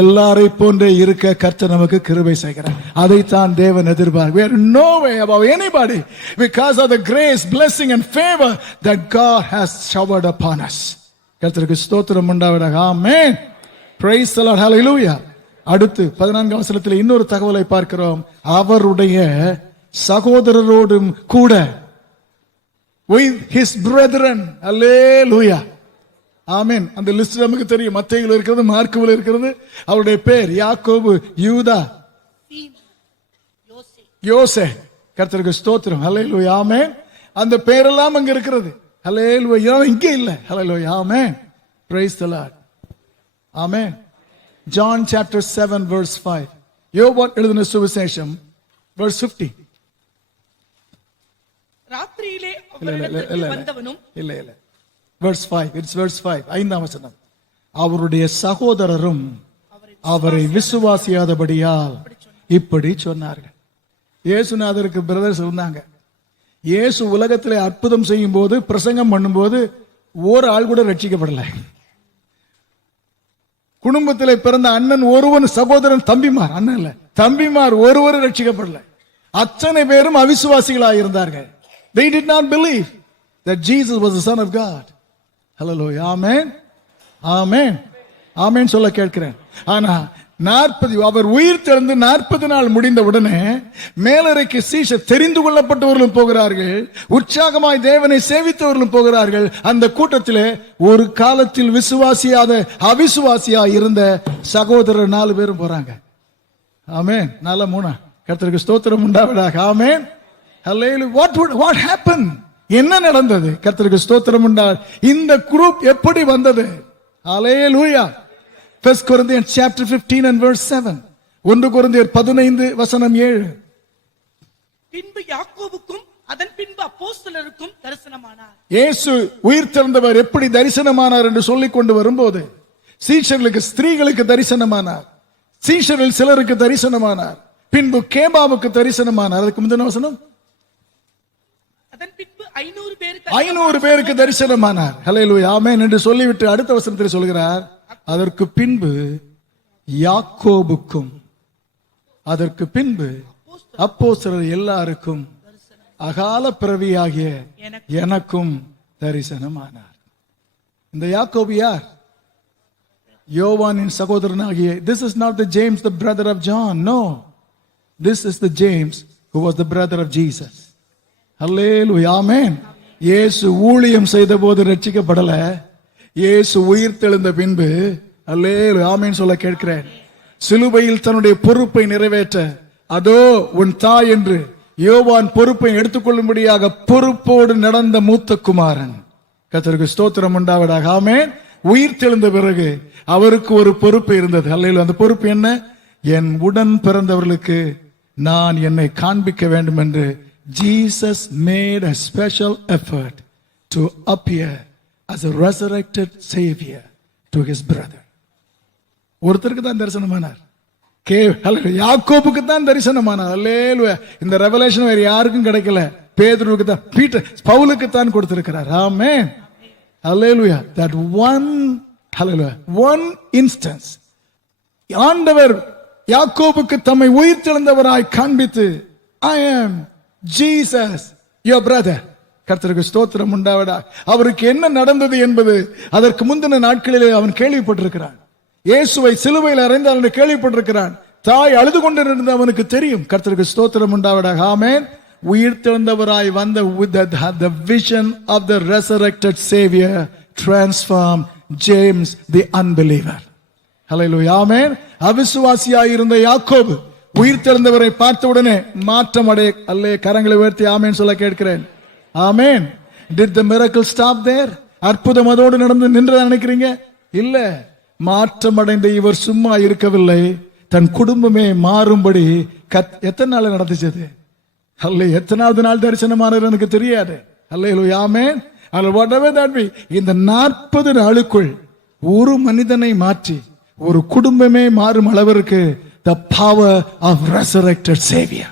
எல்லாரை போன்றே இருக்க கர்த்தர் நமக்கு கிருபை செய்கிறார். அதைத்தான் தேவன் எதிர்பார்க்கிறார். We are no way above anybody because of the grace, blessing and favor that God has showered upon us. கர்த்தருக்கு ஸ்தோத்திரம் உண்டாவதாக. ஆமென். Praise the Lord. Hallelujah. அடுத்து 14ஆம் வசனத்தில் இன்னொரு தகவலை பார்க்கிறோம். அவருடைய சகோதரரோடும் கூட, with his brethren. Hallelujah. ஆமென். அந்த லிஸ்ட் நமக்கு தெரியும். மத்தேயுல இருக்கிறது, மார்க்குல இருக்கிறது. அவருடைய பேர் யாக்கோபு, யூதா, யோசே. கர்த்தருக்கு ஸ்தோத்திரம். ஹல்லேலூயா, ஆமென். அந்த பேரெல்லாம் அங்க இருக்கிறது. ஹல்லேலூயா, இங்க இல்ல. ஹல்லேலூயா, ஆமென். Praise the Lord. Amen. John chapter 7 verse 5. யோவான் எழுதின சுவிசேஷம் verse 50. ராத்திரியிலே அவரிடத்திற்கு வந்தவனும் இல்ல verse 5. It's verse 5. 5ஆம் வசனம். அவருடைய சகோதரரும் அவரை விசுவாசியாதபடியால் இப்படி சொன்னார்கள். இயேசுநாதருக்கு பிரதர்ஸ் இருந்தாங்க. இயேசு உலகத்திலே அற்புதம் செய்யும் போது, பிரசங்கம் பண்ணும்போது ஒரு ஆள் கூட ரட்சிக்கப்படல. குடும்பத்திலே பிறந்த அண்ணன் ஒருவன், சகோதரன், தம்பிமார், அண்ணன் இல்ல தம்பிமார் ஒருவரும் ரட்சிக்கப்படல. அத்தனை பேரும் அவிசுவாசிகளாக இருந்தார்கள். They did not believe that Jesus was the Son of God. Hallelujah, amen, amen, amen சொல்ல கேட்கிறேன். ஆனா 40 அவர் உயிர் தெழுந்து 40 நாள் முடிந்த உடனே மேலறைக்கு சீஷர், தெரிந்து கொள்ளப்பட்டவர்களும் போகிறார்கள், உற்சாகமாய் தேவனை சேவித்தவர்களும் போகிறார்கள். அந்த கூட்டத்திலே ஒரு காலத்தில் விசுவாசியாத அவிசுவாசியாய் இருந்த சகோதரர் 4 பேரும் போறாங்க. ஆமென். 4-3. கர்த்தருக்கு ஸ்தோத்திரம் உண்டாவதாக. ஆமென். Hallelujah. What happened? என்ன நடந்தது? கர்த்தருக்கு ஸ்தோத்திரம் உண்டாவதாக. இந்த குரூப் எப்படி வந்தது? Hallelujah. 1 Corinthians chapter 15 and verse 7. 1 கொரிந்தியர் 15 வசனம் 7. பின்பு யாக்கோபுக்கும் அதன் பின்பு அப்போஸ்தலருக்கும் தரிசனமானார். இயேசு உயிர் தெழுந்தவர் எப்படி தரிசனமானார் என்று சொல்லிக் கொண்டு வரும்போது, சீஷர்களுக்கு, ஸ்திரீகளுக்கு தரிசனமானார், சீஷரில் சிலருக்கு தரிசனமானார், பின்பு கேபாவுக்கு தரிசனமானார். அதுக்கு முந்தின வசனம், அதன் பின்பு 500 பேருக்கு தரிசனமானார். ஹல்லேலூயா, ஆமென் என்று சொல்லிவிட்டு அடுத்த வசனத்தில் சொல்கிறார், அதற்கு பின்பு யாக்கோபுக்கும், அதற்கு பின்பு அப்போஸ்தலர் எல்லாருக்கும், அகால பிறவியாகிய எனக்கும் தரிசனமானார். இந்த யாக்கோபு யார்? யோவானின் சகோதரனாகிய. This is not the James, the brother of John. No, this is the James who was the brother of Jesus. Hallelujah, amen. இயேசு ஊழியம் செய்த போது ரட்சிக்கப்படல. இயேசு உயிர் தெழுந்த பின்பு, அல்லேலூயா, ஆமென் சொல்ல கேட்கிறேன். சிலுவையில் தன்னுடைய பொறுப்பை நிறைவேற்ற, அதோ உன் தாய் என்று யோவான் பொறுப்பை எடுத்துக்கொள்ளும்படியாக பொறுப்போடு நடந்த மூத்த குமாரன். கர்த்தருக்கு ஸ்தோத்திரம் உண்டாவதாக. ஆமென். உயிர் தெழுந்த பிறகு அவருக்கு ஒரு பொறுப்பு இருந்தது. அல்லேலூயா. அந்த பொறுப்பு என்ன? என் உடன் பிறந்தவர்களுக்கு நான் என்னை காண்பிக்க வேண்டும் என்று Jesus made a special effort to appear as a resurrected savior to his brother. ஒருத்தருக்கு தான் தரிசனமானார். யாக்கோபுக்கு தான் தரிசனமானார். அல்லேலூயா. இந்த ரெவலேஷன் வேற யாருக்கும் கிடைக்கல. பேதுருவுக்கு தான், பீட்டர், பவுலுக்கு தான் கொடுத்திருக்கிறார். ஆமென். அல்லேலூயா. That one, hallelujah, one instance, ஆண்டவர் யாக்கோபுக்கு தம்மை உயிர் தெழுந்தவராய் காண்பித்து, I am Jesus your brother. கர்த்தருக்கு ஸ்தோத்திரம் உண்டாவதா. அவருக்கு என்ன நடந்தது என்பது அதற்கு முந்தின நாட்களிலே அவன் கேள்விப்பட்டிருக்கிறான். இயேசுவை சிலுவையில் அறைந்தார் என்று கேள்விப்பட்டிருக்கிறான். தாய் அழுது கொண்டிருந்த அவனுக்கு தெரியும். கர்த்தருக்கு ஸ்தோத்திரம் உண்டாவதாக. ஆமென். உயிர் தெழுந்தவராய் வந்த the vision of the resurrected savior transformed James the unbeliever. Hallelujah, amen. அவிசுவாசியாய் இருந்த யாக்கோபு உயிர் தெழுந்தவரை பார்த்தவுடனே மாற்றம் அடைய, அல்லே, கரங்களை உயர்த்தி ஆமென் சொல்ல கேட்கிறேன். ஆமென். Did the miracle stop there? அற்புதம் அதோடு நடந்து நின்றதா நினைக்கிறீங்க? இல்ல. மாற்றம் அடைந்த இவர் சும்மா இருக்கவில்லை. தன் குடும்பமே மாறும்படி எத்தனை நாள் நடந்துச்சது? அல்ல, எத்தனாவது நாள் தரிசனமானது எனக்கு தெரியாது. அல்லேலூயா, ஆமென். whatever that be, இந்த 40 நாளுக்குள் ஒரு மனிதனை மாற்றி ஒரு குடும்பமே மாறும் அளவிற்கு the power of resurrected savior,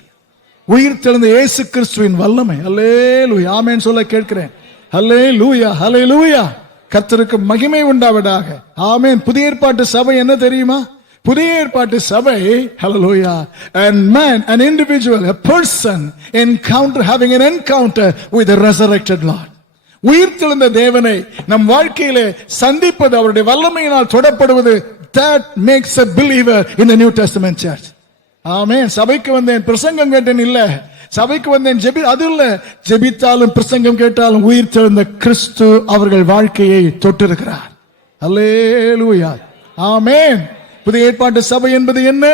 உயிர்த்தெழுந்த இயேசு கிறிஸ்துவின் வல்லமை. அல்லேலூயா, ஆமென் சொல்ல கேட்கிறேன். அல்லேலூயா, அல்லேலூயா. கர்த்தருக்கு மகிமை உண்டாவதாக. ஆமென். புதிய ஏற்பாட்டு சபை என்ன தெரியுமா? புதிய ஏற்பாட்டு சபை, ஹalleluya, and man, an individual, a person having an encounter with the resurrected Lord. உயிர்த்தெழுந்த தேவனை நம் வாழ்க்கையிலே சந்திப்பது, அவருடைய வல்லமையினால் தொடப்படுவது, that makes a believer in the New Testament church. ஆமென். சபைக்கு வந்தேன், பிரசங்கம் கேட்டேன் இல்ல, சபைக்கு வந்தேன் அது இல்ல, ஜெபித்தாலும் பிரசங்கம் கேட்டாலும் உயிர்த்தெழுந்த கிறிஸ்து அவர்கள் வாழ்க்கையை தொட்டிருக்கிறார். அல்லேலூயா, ஆமென். புதிய ஏற்பாட்டு சபை என்பது என்ன?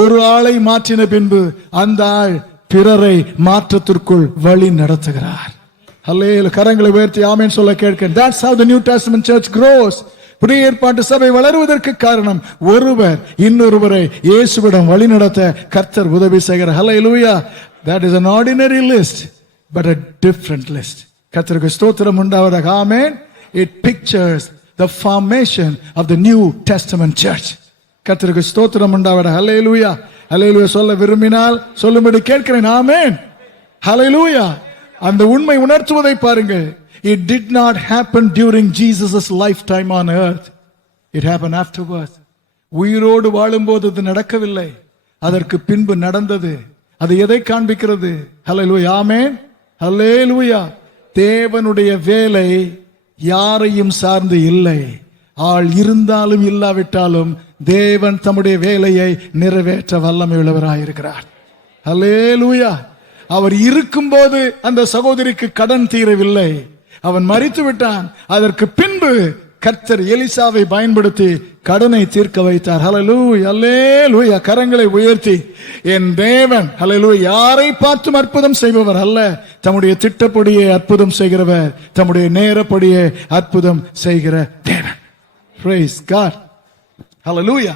ஒரு ஆளை மாற்றின பின்பு அந்த ஆள் பிறரை மாற்றத்திற்குள் வழி நடத்துகிறார். அல்லேலூயா, கரங்களை உயர்த்தி ஆமென் சொல்ல கேட்கிறேன். That's how the New Testament church grows. புதிய ஏற்பாட்டு சபை வளருவதற்கு காரணம் ஒருவர் இன்னொருவரை இயேசுவிடம் வழிநடத்த கர்த்தர் உதவி செய்கிறார். ஹல்லேலூயா. That is an ordinary list, but a different list. கர்த்தருக்கு ஸ்தோத்திரம் உண்டாவதாக. ஆமென். It pictures the formation of the New Testament church. கர்த்தருக்கு ஸ்தோத்திரம் உண்டாவதாக. ஹல்லேலூயா, ஹல்லேலூயா சொல்ல விரும்பினால் சொல்லும்படி கேட்கிறேன். ஆமென், ஹல்லேலூயா. அந்த உண்மை உணர்த்துவதை பாருங்கள். It did not happen during Jesus' lifetime on earth. It happened afterwards. உயிரோடு வாழும்போது இது நடக்கவில்லை, அதற்கு பின்பு நடந்தது. அது எதை காண்பிக்கிறது? ஹல்லேலூயா, ஆமென், ஹல்லேலூயா. தேவனுடைய வேலை யாரையும் சார்ந்து இல்லை. ஆள் இருந்தாலும் இல்லாவிட்டாலும் தேவன் தம்முடைய வேலையை நிறைவேற்ற வல்லமை உள்ளவராயிருக்கிறார். ஹல்லேலூயா. அவர் இருக்கும்போது அந்த சகோதரிக்கு கடன் தீரவில்லை, அவன் மரித்து விட்டான். அதற்கு பின்பு கர்த்தர் எலிசாவை பயன்படுத்தி கடனை தீர்க்க வைத்தார். ஹல்லேலூயா, அல்லேலூயா. கரங்களை உயர்த்தி என் தேவன், ஹல்லேலூயா, யாரை பார்த்தும் அற்புதம் செய்பவர் அல்ல, தம்முடைய திட்டப்படியே அற்புதம் செய்கிறவர், தம்முடைய நேரப்படியே அற்புதம் செய்கிற தேவன். Praise God. ஹல்லேலூயா.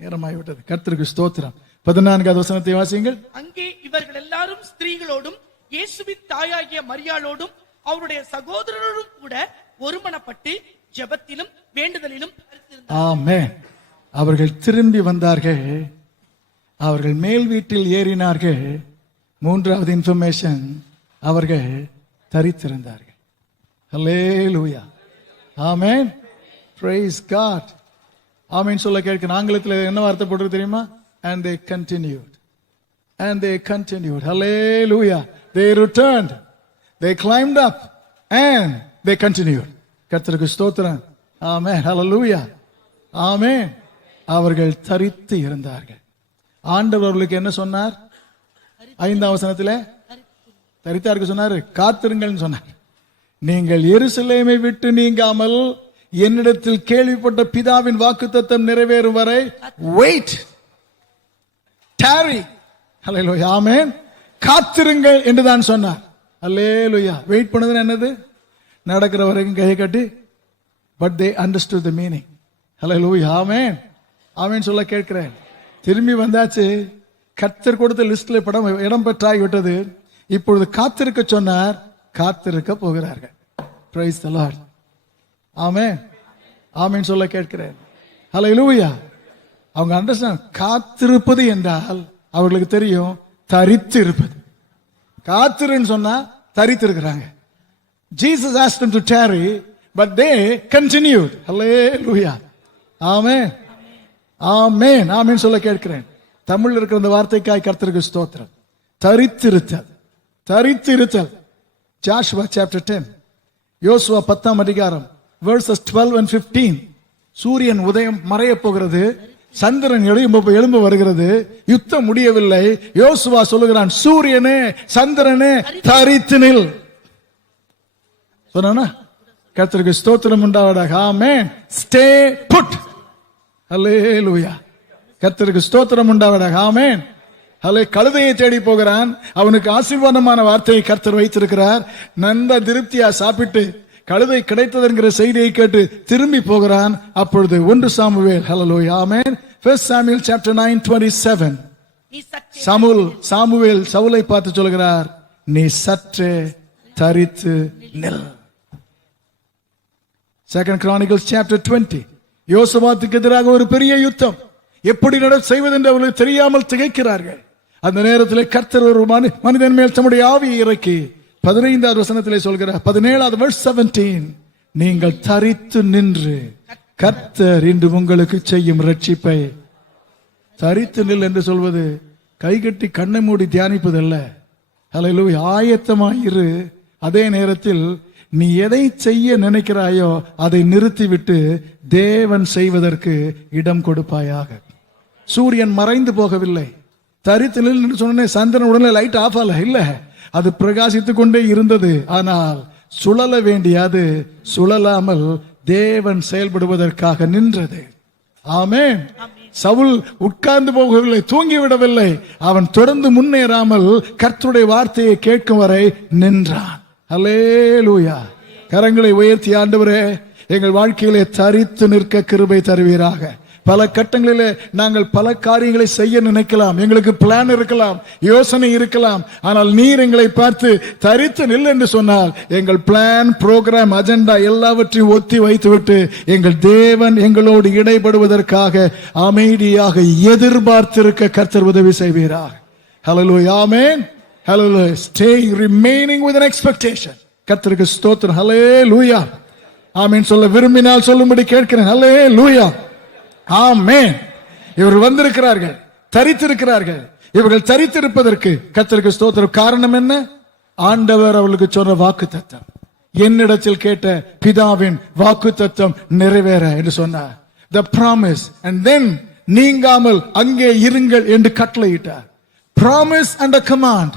நேரமாகிவிட்டது. கர்த்தருக்கு ஸ்தோத்திரம். 14வது வசனத்தை வாசியுங்கள். அங்கே இவர்கள் எல்லாரும் ஸ்திரீகளோடும் இயேசுவின் தாயாகிய மரியாளோடும் அவருடைய சகோதரரோடும் கூட ஒருமனப்பட்டு ஜெபத்திலும் வேண்டுதலிலும் ஆமென். அவர்கள் திரும்பி வந்தார்கள், அவர்கள் மேல் வீட்டில் ஏறினார்கள். 3வது இன்ஃபர்மேஷன், அவர்கள் தரித்திருந்தார்கள். ஹல்லேலூயா, ஆமென், பிரைஸ் காட். ஆமென் சொல்ல கேட்கிறேன். ஆங்கிலத்தில் என்ன வார்த்தை போட்டு தெரியுமா? And they continued. And they continued. Hallelujah. They returned. They climbed up. And they continued. கர்த்தருக்கு ஸ்தோத்திரம். ஆமென், ஹல்லேலூயா, ஆமென். அவர்கள் தரித்து இருந்தார்கள். ஆண்டவர் அவர்களுக்கு என்ன சொன்னார்? 5ஆம் வசனத்திலே தரித்தாருக்கு சொன்னார், காத்திருங்கள் சொன்னார். நீங்கள் எருசலேமை விட்டு நீங்காமல் என்னிடத்தில் கேள்விப்பட்ட பிதாவின் வாக்குத்தத்தம் நிறைவேறும் வரை wait, tarry. ஹல்லேலூயா, ஆமென். காத்திருங்கள் என்று தான் சொன்னார். ஹல்லேலூயா. வெயிட் பண்ணது என்னது? நடக்கிற வரைக்கும் கையை கட்டி. But they understood the meaning. ஹல்லேலூயா, ஆமென், ஆமென் சொல்ல கேட்கிறேன். திரும்பி வந்தாச்சு. கர்த்தர் கொடுத்த லிஸ்ட்ல இடம் பெற்றாகி விட்டது. இப்பொழுது காத்திருக்க சொன்னார், காத்திருக்க போகிறார்கள். பிரைஸ் தி லார்ட், ஆமென், ஆமென் சொல்ல கேட்கிறேன். ஹல்லேலூயா. அவங்க அண்டர்ஸ்டாண்ட். காத்திருப்பது என்றால் அவர்களுக்கு தெரியும் தரித்து இருப்பது. காத்திருன்னு சொன்னா தரித்து இருக்கிறாங்க. Jesus asked them to tarry, but they continued. Hallelujah, ஆமென், ஆமென், ஆமென் சொல்ல கேட்கிறேன். தமிழ்ல இருக்கிற அந்த வார்த்தைக்காய் கர்த்தருக்கு ஸ்தோத்திரம். தரித்திருத்தல், தரித்திருத்தல். Joshua chapter 10, யோசுவா 10ஆம் அதிகாரம் verses 12 and 15. சூரியன் உதயம் மறைய போகிறது, சந்திரன் எழும்ப வருகிறது, யுத்தம் முடியவில்லை. யோசுவா சொல்லுகிறான், சூரியனே சந்திரனே தரித்து நில் சொன்னா. கர்த்தருக்கு ஸ்தோத்திரம் உண்டாவதாக. ஆமென். Stay put. ஹல்லேலூயா. கர்த்தருக்கு ஸ்தோத்திரம் உண்டாவதாக. ஆமென். ஹல்லே. கழுதையை தேடி போகிறான். அவனுக்கு ஆசீர்வாதமான வார்த்தையை கர்த்தர் வைத்திருக்கிறார். நன்ன திருப்தியா சாப்பிட்டு கழுதை கிடைத்தது என்கிற செய்தியை கேட்டு திரும்பி போகிறான். அப்பொழுது 1 சாமுவேல், ஹல்லேலூயா, ஆமென், 1 Samuel chapter 9:27. சாமுவேல் சவுலை பார்த்து சொல்கிறார், நீ சற்றே தரித்து நில். 2 Chronicles chapter 20 யோசபாத்துக்கு எதிராக ஒரு பெரிய யுத்தம், எப்படி செய்வதென்று அவர்களுக்கு தெரியாமல் திகைக்கிறார்கள். அந்த நேரத்தில் கர்த்தர் ஒரு மனிதன் மேல் தம்முடைய ஆவியை இறக்கி 15வது வசனத்திலே சொல்கிறார், 17வது verse 17, நீங்கள் தரித்து நின்று கர்த்தர் இன்று உங்களுக்கு செய்யும் ரட்சிப்பை. தரித்து நில் என்று சொல்வது கைகட்டி கண்ணை மூடி தியானிப்பதல்ல. ஹல்லேலூயா. ஆயத்தமாயிரு. அதே நேரத்தில் நீ எதை செய்ய நினைக்கிறாயோ அதை நிறுத்திவிட்டு தேவன் செய்வதற்கு இடம் கொடுப்பாயாக. சூரியன் மறைந்து போகவில்லை. தரித்து நில் என்று சொன்னே சந்திரன் உடனே லைட் ஆஃப் ஆகல, இல்ல, அது பிரகாசித்துக் கொண்டே இருந்தது. ஆனால் சுழல வேண்டியது சுழலாமல் தேவன் செயல்படுவதற்காக நின்றது. ஆமென். சவுல் உட்கார்ந்து போகவில்லை, தூங்கிவிடவில்லை. அவன் தொடர்ந்து முன்னேறாமல் கர்த்தருடைய வார்த்தையை கேட்கும் வரை நின்றான். அல்லேலூயா. கரங்களை உயர்த்தி, ஆண்டவரே எங்கள் வாழ்க்கையிலே தரித்து நிற்க கிருபை தருவீராக. பல கட்டங்களிலே நாங்கள் பல காரியங்களை செய்ய நினைக்கலாம், எங்களுக்கு பிளான் இருக்கலாம், யோசனை இருக்கலாம். ஆனால் நீர் எங்களை பார்த்து தரித்து நில் என்று சொன்னால் எங்கள் பிளான், புரோகிராம், அஜெண்டா எல்லாவற்றையும் ஒத்தி வைத்துவிட்டு எங்கள் தேவன் எங்களோடு இடைபடுவதற்காக அமைதியாக எதிர்பார்த்திருக்க கர்த்தர் உதவி செய்வீராக. ஹல்லேலூயா. ஆமென். ஹல்லேலூயா. Staying, remaining with an expectation. கர்த்தருக்கு ஸ்தோத்திரம். ஹல்லேலூயா. ஆமென் சொல்ல விரும்பினால் சொல்லும்படி கேட்கிறேன். ஹல்லேலூயா. ஆமென். இவர்கள் வந்திருக்கிறார்கள், தரித்திருக்கிறார்கள். இவர்கள் தரித்திருப்பதற்கு கர்த்தருக்கு ஸ்தோத்திரம். காரணம் என்ன? ஆண்டவர் அவர்களுக்கு சொன்ன வாக்குத்தத்தம், என்னிடத்தில் கேட்ட பிதாவின் வாக்குத்தத்தம் நிறைவேற என்று சொன்னார். The promise, and then நீங்காமல் அங்கே இருங்கள் என்று கட்டளையிட்டார். Promise and a command.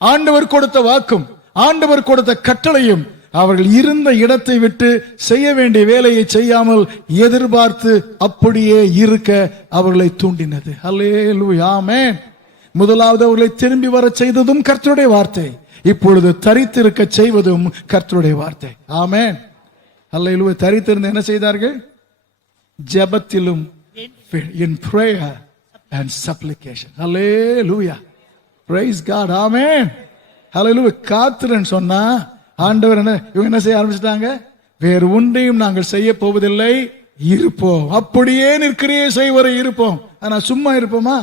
ஆண்டவர் கொடுத்த வாக்கும் ஆண்டவர் கொடுத்த கட்டளையும் அவர்கள் இருந்த இடத்தை விட்டு செய்ய வேண்டிய வேலையை செய்யாமல் எதிர்பார்த்து அப்படியே இருக்க அவர்களை தூண்டினது. அல்லேலூயா. ஆமென். முதலாவது அவர்களை திரும்பி வர செய்ததும் கர்த்தருடைய வார்த்தை, இப்பொழுது தரித்திருக்க செய்வதும் கர்த்தருடைய வார்த்தை. ஆமென். அல்லேலூயா. தரித்திருந்து என்ன செய்தார்கள்? ஜெபத்திலும், in prayer and supplication. Hallelujah. praise God. ஆமென். அல்லேலூயா. காத்திரன் சொன்னா ஆண்டவர் இவங்க என்ன செய்ய ஆரம்பிச்சிட்டாங்க? வேறு ஒன்றையும் நாங்கள் செய்ய போவதில்லை, இருப்போம், அப்படியே நிற்கிறியே செய்வரை இருப்போம். ஆனா சும்மா இருப்போமா?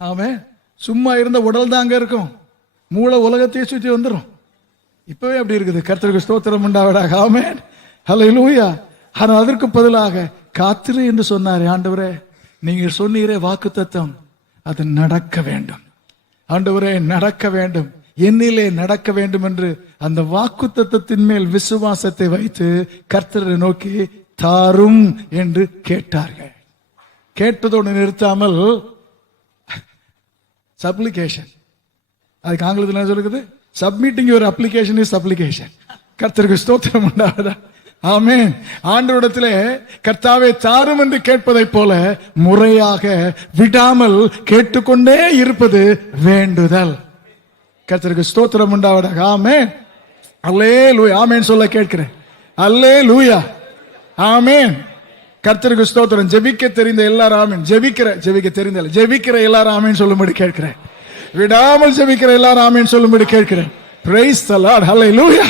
ஆமென். சும்மா இருந்த உடல் தாங்க இருக்கும், மூளை உலகத்தையே சுற்றி வந்துடும். இப்பவே அப்படி இருக்குது. கர்த்தருக்கு ஸ்தோத்திரம் உண்டாவதாக. ஆமென். ஹல்லேலூயா. ஆனால் அதற்கு பதிலாக காத்திரு என்று சொன்னார். ஆண்டவரே நீங்க சொன்னீரே வாக்குத்தத்தம், அது நடக்க வேண்டும். ஆண்டவரே நடக்க வேண்டும், என்னிலே நடக்க வேண்டும் என்று அந்த வாக்குத்தத்தத்தின் மேல் விசுவாசத்தை வைத்து கர்த்தரை நோக்கி தாரும் என்று கேட்டார்கள். கேட்டதோடு நிறுத்தாமல் சப்ளிகேஷன், அதுக்கு ஆங்கிலத்தில் என்ன சொல்லுது? Submitting your application is supplication. கர்த்தருக்கு ஸ்தோத்திரம் உண்டாவதா. ஆமென். ஆண்டவரிடத்திலே கர்த்தாவே தாரும் என்று கேட்பதை போல முறையாக விடாமல் கேட்டுக்கொண்டே இருப்பது வேண்டுதல். கர்த்தருக்கு ஸ்தோத்திரம் உண்டாவதாக. ஆமென். அல்லேலூயா. ஆமென் சொல்ல கேட்கிறேன். அல்லேலூயா. ஆமென். கர்த்தருக்கு ஸ்தோத்திரம். ஜெபிக்க தெரிந்த எல்லாரும் ஆமென். ஜெபிக்க தெரிந்த ஜெபிக்கிற எல்லாரும் ஆமென் சொல்லும்படி கேட்கிறேன். விடாமல் ஜெபிக்கிற எல்லாரும் ஆமென் சொல்லும்படி கேட்கிறேன். Praise the Lord. ஹல்லேலூயா.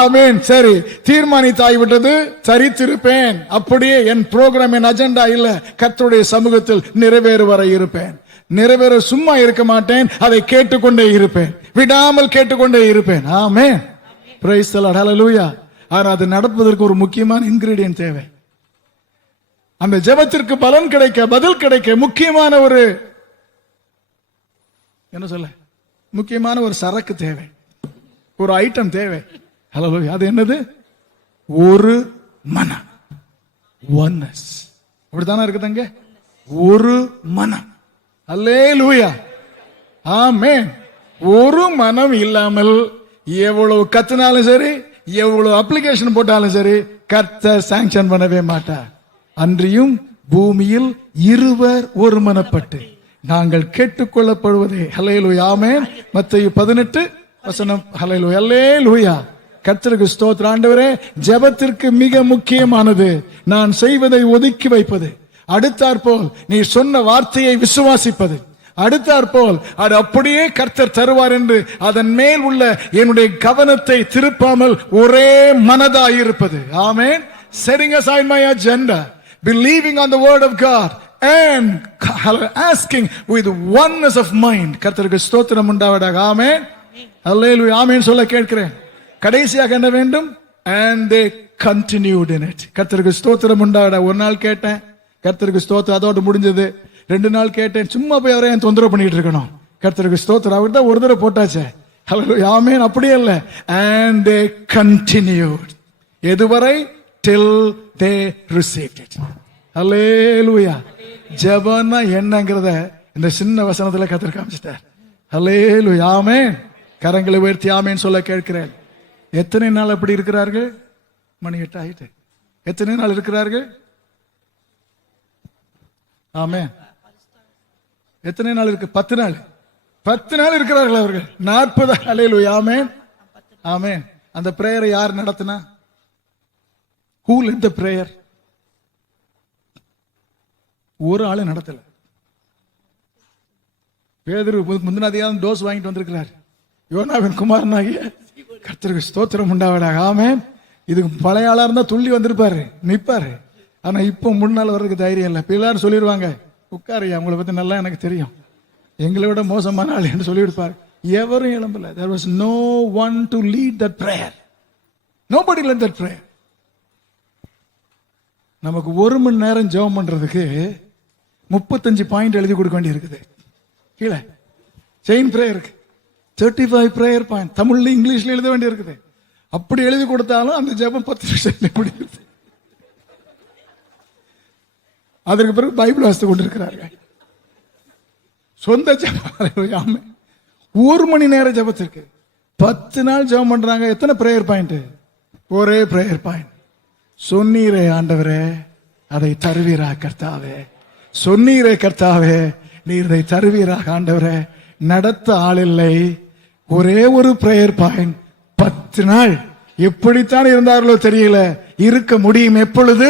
ஆமென். சரி, தீர்மானித்தாய் விட்டது, தரித்திருப்பேன். அப்படியே என் புரோகிராம், என் அஜெண்டா இல்ல, கர்த்தருடைய சமூகத்தில் நிறைவேறு வரை இருப்பேன். நிறைவேற சும்மா இருக்க மாட்டேன், அதை கேட்டுக்கொண்டே இருப்பேன், விடாமல் கேட்டுக்கொண்டே இருப்பேன். ஆமென். Praise the Lord. ஹல்லேலூயா. ஆனா அது நடப்பதற்கு ஒரு முக்கியமான இன்கிரிடியன்ட் தேவை. அந்த ஜெபத்திற்கு பலன் கிடைக்க, பதில் கிடைக்க முக்கியமான ஒரு என்ன சொல்ல, முக்கியமான ஒரு சரக்கு தேவை, ஒரு ஐட்டம் தேவை. ஹல்லேலூயா. அது என்னது? ஒரு மனம். ஒன்னஸ். அப்படித்தானே இருக்குதுங்க, ஒரு மனம். அல்லேலூயா. ஆமென். ஒரு மனம் இல்லாமல் எவ்வளவு கத்தினாலும் சரி, எவ்வளவு அப்ளிகேஷன் போட்டாலும் சரி, கர்த்தர் சாங்ஷன் பண்ணவே மாட்டார். அன்றியும் பூமியில் இருவர் ஒருமனப்பட்டு நாங்கள் கேட்டுக்கொள்ளப்படுவதே. ஹல்லேலூயா. ஆமென். மத்தேயு 18 வசனம். ஹல்லேலூயா. அல்லேலூயா. கர்த்தருக்கு ஸ்தோத்திரம். ஆண்டவரே ஜெபத்திற்கு மிக முக்கியமானது நான் செய்வதை ஒதுக்கி வைப்பது, அடுத்தாற்போல் நீ சொன்ன வார்த்தையை விசுவாசிப்பது, அடுத்தாற்போல் அது அப்படியே கர்த்தர் தருவார் என்று அதன் மேல் உள்ள என்னுடைய கவனத்தை திருப்பாமல் ஒரே மனதாயிருப்பது. ஆமென். setting aside my agenda, believing on the word of God, and asking with oneness of mind. கர்த்தருக்கு ஸ்தோத்திரம் உண்டாவதாக. ஆமென். அல்லேலூயா. ஆமென் சொல்ல கேட்கிறேன். கடைசியாக என்ன வேண்டும்? And they continued in it. கர்த்தருக்கு ஸ்தோத்திரம் உண்டாவதாக. ஒரு நாள் கேட்டேன், கர்த்தருக்கு ஸ்தோத்திரம், அதோடு முடிஞ்சது. 2 நாள் கேட்டேன், சும்மா போய் அவரை ஏன் தொந்தரவு பண்ணிட்டு இருக்கணும்? கர்த்தருக்கு ஸ்தோத்திரம். அவர் தான் ஒரு தடவை போட்டாச்சே. அல்லேலூயா. ஆமென். அப்படியே இல்ல. And they continued. எதுவரை? Till they received it. அல்லேலூயா. ஜெபம்னா என்னங்கிறத இந்த சின்ன வசனத்துல கர்த்தர் காமிச்சிட்டார். அல்லேலூயா. ஆமென். கரங்களை உயர்த்தி ஆமென் சொல்ல கேட்கிறேன். எத்தனை நாள் அப்படி இருக்கிறார்கள்? மணி 8 ஆயிட்டு. எத்தனை நாள் இருக்கிறார்கள்? ஆமென். எத்தனை நாள் இருக்கு? 10 நாள். 10 நாள் இருக்கிறார்கள் அவர்கள். 40. அல்லேலூயா. ஆமென். ஆமென். அந்த பிரேயரை யார் நடத்தினா? Who led the prayer? ஒரு ஆளு நடத்தல. பேதுரு முந்தின அதிகாரம் டோஸ் வாங்கிட்டு வந்திருக்கிறார். யோனாவின் குமாரனாகிய கர்த்தருக்கு ஸ்தோத்திரம் உண்டாவதாக. ஆமென். இதுக்கு பழைய ஆளா இருந்தா துள்ளி வந்திருப்பாரு, நிப்பாரு. ஆனா இப்போ முன்னாள் வர்றதுக்கு தைரியம் இல்லை. எல்லாரும் சொல்லிடுவாங்க, உட்காரையா, உங்களை பத்தி நல்லா எனக்கு தெரியும், எங்களை விட மோசமான ஆள் என்று சொல்லிவிடுப்பார். எவரும் எழும்பல. There was no one to lead that prayer. Nobody led that prayer. நமக்கு 1 மணி நேரம் ஜெபம் பண்றதுக்கு 35 பாயிண்ட் எழுதி கொடுக்க வேண்டி இருக்குது. கீழே செயின் பிரேயருக்கு 35 பிரேயர் பாயிண்ட் தமிழ்ல இங்கிலீஷ்ல எழுத வேண்டி இருக்குது. அப்படி எழுதி கொடுத்தாலும் அந்த ஜெபம் 10 நிமிஷம் முடியுது. அதற்கு பிறகு பைபிள் வாசித்து கொண்டிருக்கிறார்கள். சொந்த ஜெபம் 1 மணி நேரம் ஜெபத்திற்கு 10 நாள் ஜெபம் பண்றாங்க. எத்தனை பிரேயர் பாயிண்ட்? ஒரே பிரேயர் பாயிண்ட். சொன்னீரே ஆண்டவரே, அதை தருவீரா கர்த்தாவே. சொன்னீரே கர்த்தாவே, நீர் இதை தருவீராக ஆண்டவரே. நடத்த ஆள் இல்லை. ஒரே ஒரு பிரேயர் பாயிண்ட். 10 நாள் எப்படித்தான் இருந்தார்களோ தெரியல. இருக்க முடியும். எப்பொழுது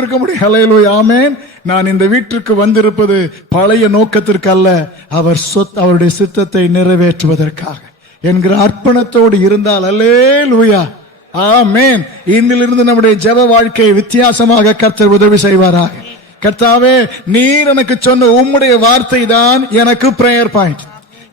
இருக்க முடியும்? ஹல்லேலூயா. ஆமென். நான் இந்த வீட்டிற்கு வந்திருப்பது பழைய நோக்கத்திற்கு அல்ல, அவருடைய சித்தத்தை நிறைவேற்றுவதற்காக என்கிற அர்ப்பணத்தோடு இருந்தால் அல்லேலூயா. ஆமென். இன்றிலிருந்து நம்முடைய ஜெப வாழ்க்கை வித்தியாசமாக கர்த்தர் உதவி செய்வாராக. கர்த்தாவே, நீர் எனக்கு சொன்ன உம்முடைய வார்த்தை தான் எனக்கு பிரேயர் பாயிண்ட்.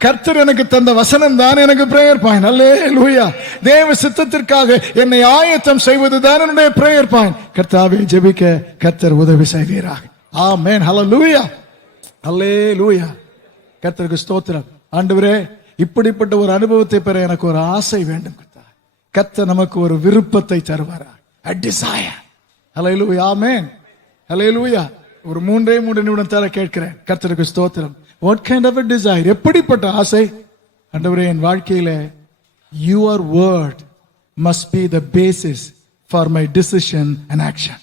கர்த்தர் எனக்கு தந்த வசனம் தான் எனக்கு பிரேயர் பாயிண்ட். அல்லேலூயா. தேவ சித்தத்திற்காக என்னை ஆயத்தம் செய்வதுதான் என்னுடைய பிரேயர் பாயிண்ட். கர்த்தாவே, ஜெபிக்க கர்த்தர் உதவி செய்வீராக. ஆமென். ஹல்லேலூயா. அல்லேலூயா. கர்த்தருக்கு ஸ்தோத்திரம். ஆண்டவரே, இப்படிப்பட்ட ஒரு அனுபவத்தை பெற எனக்கு ஒரு ஆசை வேண்டும். கர்த்தர் நமக்கு ஒரு விருப்பத்தை தருவாரா? A desire. ஹல்லேலூயா. ஆமென். ஹல்லேலூயா. ஒரு 3 நிமிடம் தர கேட்கிறேன். கர்த்தருக்கு ஸ்தோத்திரம். What kind of a desire? எப்படிப்பட்ட ஆசை? ஆண்டவரே, என் வாழ்க்கையில your word must be the basis for my decision and action.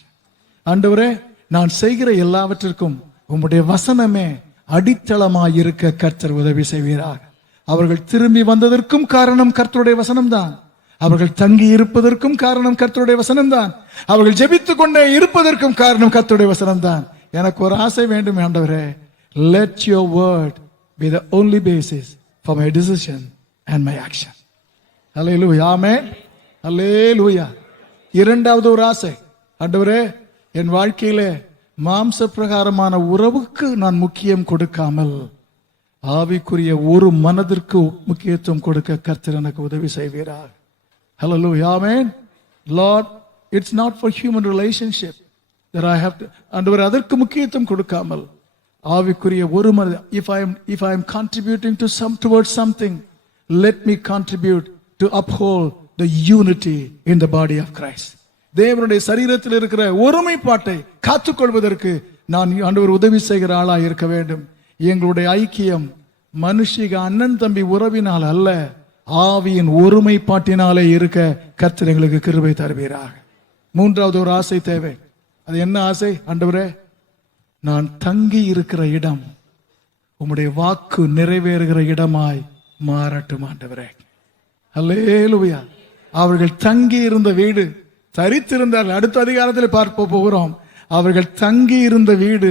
ஆண்டவரே, நான் செய்கிற எல்லாவற்றிற்கும் உம்முடைய வசனமே அடித்தளமாய் இருக்க கர்த்தர் உதவி செய்வீராக. அவர்கள் திரும்பி வந்ததற்கும் காரணம் கர்த்தருடைய வசனம்தான். அவர்கள் தங்கி இருப்பதற்கும் காரணம் கர்த்தருடைய வசனம்தான். அவர்கள் ஜெபித்துக் கொண்டே இருப்பதற்கும் காரணம் கர்த்தருடைய வசனம்தான். எனக்கு ஒரு ஆசை வேண்டும் ஆண்டவரே. Let your word be the only basis for my decision and my action. Hallelujah. Amen. Hallelujah. இரண்டாவது ஒரு ஆசை. ஆண்டவரே, என் வாழ்க்கையிலே மாம்ச பிரகாரமான உறவுக்கு நான் முக்கியம் கொடுக்காமல் ஆவிக்குரிய ஒரு மனதிற்கு முக்கியத்துவம் கொடுக்க கர்த்தர் எனக்கு உதவி செய்வீராக. Hallelujah. Amen. Lord, it's not for human relationship that I have to. ஆண்டவரே, அதற்கு முக்கியத்துவம் கொடுக்காமல் ஆவிக்குரிய ஒரு மனது. If I am contributing towards something, let me contribute to uphold the unity in the body of Christ. தேவனுடைய சரீரத்தில் இருக்கிற ஒருமைப்பாட்டை காத்துக்கொள்வதற்கு நான் ஆண்டவர் உதவி செய்கிற ஆளாய் இருக்க வேண்டும். எங்களுடைய ஐக்கியம் மனுஷிக அண்ணன் தம்பி உறவினால் அல்ல, ஆவியின் ஒருமைப்பாட்டினாலே இருக்க கர்த்தர் எங்களுக்கு கிருபை தருவீராக. மூன்றாவது ஒரு ஆசை தேவை. அது என்ன ஆசை? ஆண்டவரே, நான் தங்கி இருக்கிற இடம் உம்முடைய வாக்கு நிறைவேறுகிற இடமாய் மாறட்டும் ஆண்டவரே. அல்லேலூயா. அவர்கள் தங்கி இருந்த வீடு தரித்திருந்தார்கள். அடுத்த அதிகாரத்தில் பார்க்க போகிறோம். அவர்கள் தங்கி இருந்த வீடு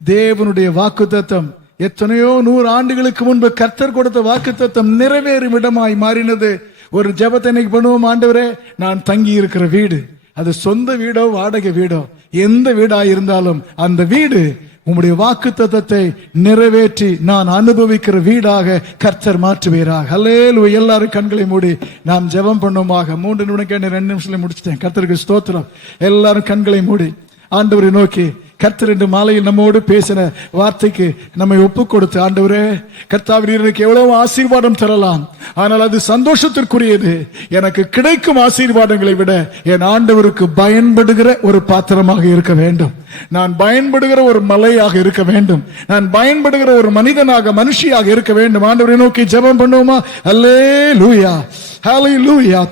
தேவனுடைய வாக்குத்தத்தம், எத்தனையோ 100 ஆண்டுகளுக்கு முன்பு கர்த்தர் கொடுத்த வாக்குத்தத்தம் நிறைவேறும் இடமாய் மாறினது. ஒரு ஜெபத்தை இன்னைக்கு பண்ணுவோம். ஆண்டவரே, நான் தங்கி இருக்கிற வீடு, அது சொந்த வீடோ வாடகை வீடோ எந்த வீடா இருந்தாலும் அந்த வீடு உம்முடைய வாக்குத்தத்தத்தை நிறைவேற்றி நான் அனுபவிக்கிற வீடாக கர்த்தர் மாற்றுவீராக. ஹல்லேலூயா. எல்லாரும் கண்களை மூடி நாம் ஜெபம் பண்ணுவோமாக. 3 நிமிடம் 2 நிமிஷத்துல முடிச்சிட்டேன். கர்த்தருக்கு ஸ்தோத்திரம். எல்லாரும் கண்களை மூடி ஆண்டவரை நோக்கி கர்த்தர் இன்று மாலையில் நம்மோடு பேசின வார்த்தைக்கு நம்மை ஒப்பு கொடுத்து, ஆண்டவரே கர்த்தாவே எனக்கு எவ்வளவு ஆசீர்வாதம் தரலாம், ஆனால் அது சந்தோஷத்திற்குரியது. எனக்கு கிடைக்கும் ஆசீர்வாதங்களை விட என் ஆண்டவருக்கு பயன்படுகிற ஒரு பாத்திரமாக இருக்க வேண்டும். நான் பயன்படுகிற ஒரு மலையாக இருக்க வேண்டும். நான் பயன்படுகிற ஒரு மனிதனாக மனுஷியாக இருக்க வேண்டும். ஆண்டவரை நோக்கி ஜெபம் பண்ணுவோமா? அல்லேலூயா, ஹல்லேலூயா.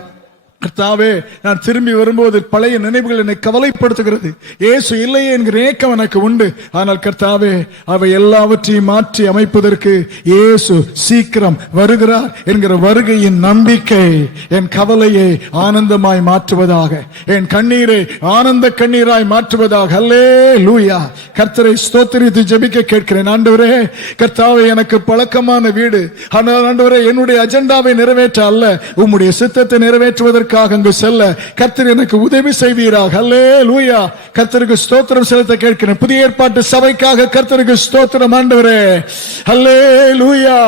கர்த்தாவே, நான் திரும்பி வரும்போது பழைய நினைவுகள் என்னை கவலைப்படுத்துகிறது. இயேசு இல்லையே என்கிற ஏக்கம் எனக்கு உண்டு. ஆனால் கர்த்தாவே, அவை எல்லாவற்றையும் மாற்றி அமைப்பதற்கு இயேசு சீக்கிரம் வருகிறார் என்கிற வருகையின் நம்பிக்கை என் கவலையை ஆனந்தமாய் மாற்றுவதாக, என் கண்ணீரை ஆனந்த கண்ணீராய் மாற்றுவதாக. அல்லேலூயா. கர்த்தரை ஸ்தோத்திரித்து ஜெபிக்க கேட்கிறேன். ஆண்டவரே கர்த்தாவே, எனக்கு பழக்கமான வீடு, ஆனால் ஆண்டவரே என்னுடைய அஜெண்டாவை நிறைவேற்ற அல்ல, உம்முடைய சித்தத்தை நிறைவேற்றுவதற்கு அங்கு செல்ல கர்த்தர் எனக்கு உதவி செய்வீராக. அல்லேலூயா. கர்த்தருக்கு ஸ்தோத்திரம் செலுத்த கேட்கிறேன். புதிய ஏற்பாட்டு சபைக்காக கர்த்தருக்கு ஸ்தோத்திரம். ஆண்டவரே அல்லேலூயா.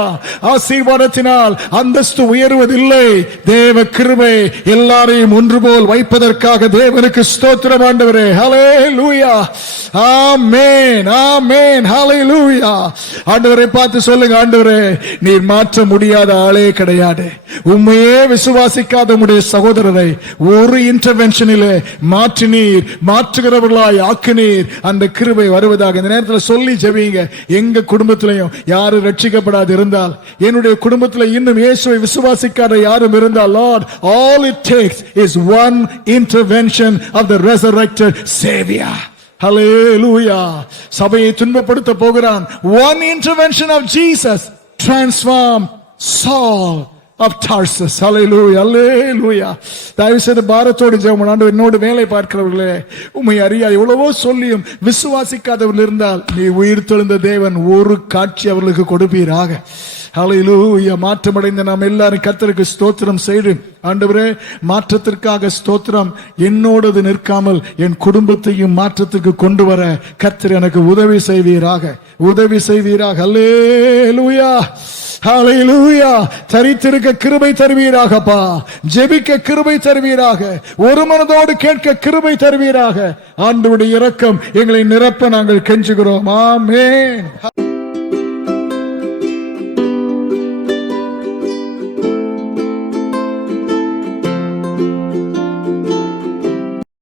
ஆசீர்வாதத்தினால் அந்தஸ்து உயர்வதில்லை, தேவ கிருபை எல்லாரையும் ஒன்று போல் வைப்பதற்காக தேவனுக்கு ஸ்தோத்திரம். ஆண்டவரே அல்லேலூயா. ஆமென், ஆமென், ஹல்லேலூயா. ஆண்டவரை பார்த்து சொல்லுங்க, ஆண்டவரே நீர் மாற்ற முடியாத ஆளே கிடையாது. உம்மையே விசுவாசிக்காத உம்முடைய சகோதரரை ஒரு இன்டர்வென்ஷனிலே மாற்றினீர், மாற்றுகிறவர்களாய் ஆக்கினீர். அந்த கிருபை வருவதாக இந்த நேரத்தில் சொல்லி ஜெபிங்க. எங்க குடும்பத்திலையும் யாரு ரட்சிக்கப்படாது இருந்தால், என்னுடைய குடும்பத்தில் இன்னும் இயேசுவை விசுவாசிக்காத யாரும் இருந்தால், Lord, all it takes is one intervention of the resurrected Savior. Hallelujah. சபையை துன்பப்படுத்த போகிறான். One intervention of Jesus transformed Saul of Tarsus. Hallelujah, hallelujah. தயவு செய்து பாரத்தோடு ஜெபம். ஆண்டவரே, என்னோடு வேலை பார்க்கிறவர்களே, உம்மை அறியா எவ்வளவோ சொல்லியும் விசுவாசிக்காதவர்கள் இருந்தால், நீ உயிர் தெழுந்த தேவன் ஒரு காட்சி அவர்களுக்கு கொடுப்பீராக. ஹல்லேலூயா. மாற்றமடைந்த நாம் எல்லாரும் கர்த்தருக்கு ஸ்தோத்திரம் செய்து, ஆண்டவரே மாற்றத்திற்காக ஸ்தோத்திரம். என்னோடது நிற்காமல் என் குடும்பத்தையும் மாற்றத்திற்கு கொண்டு வர கர்த்தர் எனக்கு உதவி செய்வீராக, உதவி செய்வீராக. அல்லேலூயா, ஹல்லேலூயா. தரித்திருக்க கிருபை தருவீராகப்பா, ஜெபிக்க கிருபை தருவீராக, ஒரு மனதோடு கேட்க கிருபை தருவீராக. ஆண்டவருடைய இரக்கம் எங்களை நிரப்ப நாங்கள் கெஞ்சுகிறோம். ஆமென்.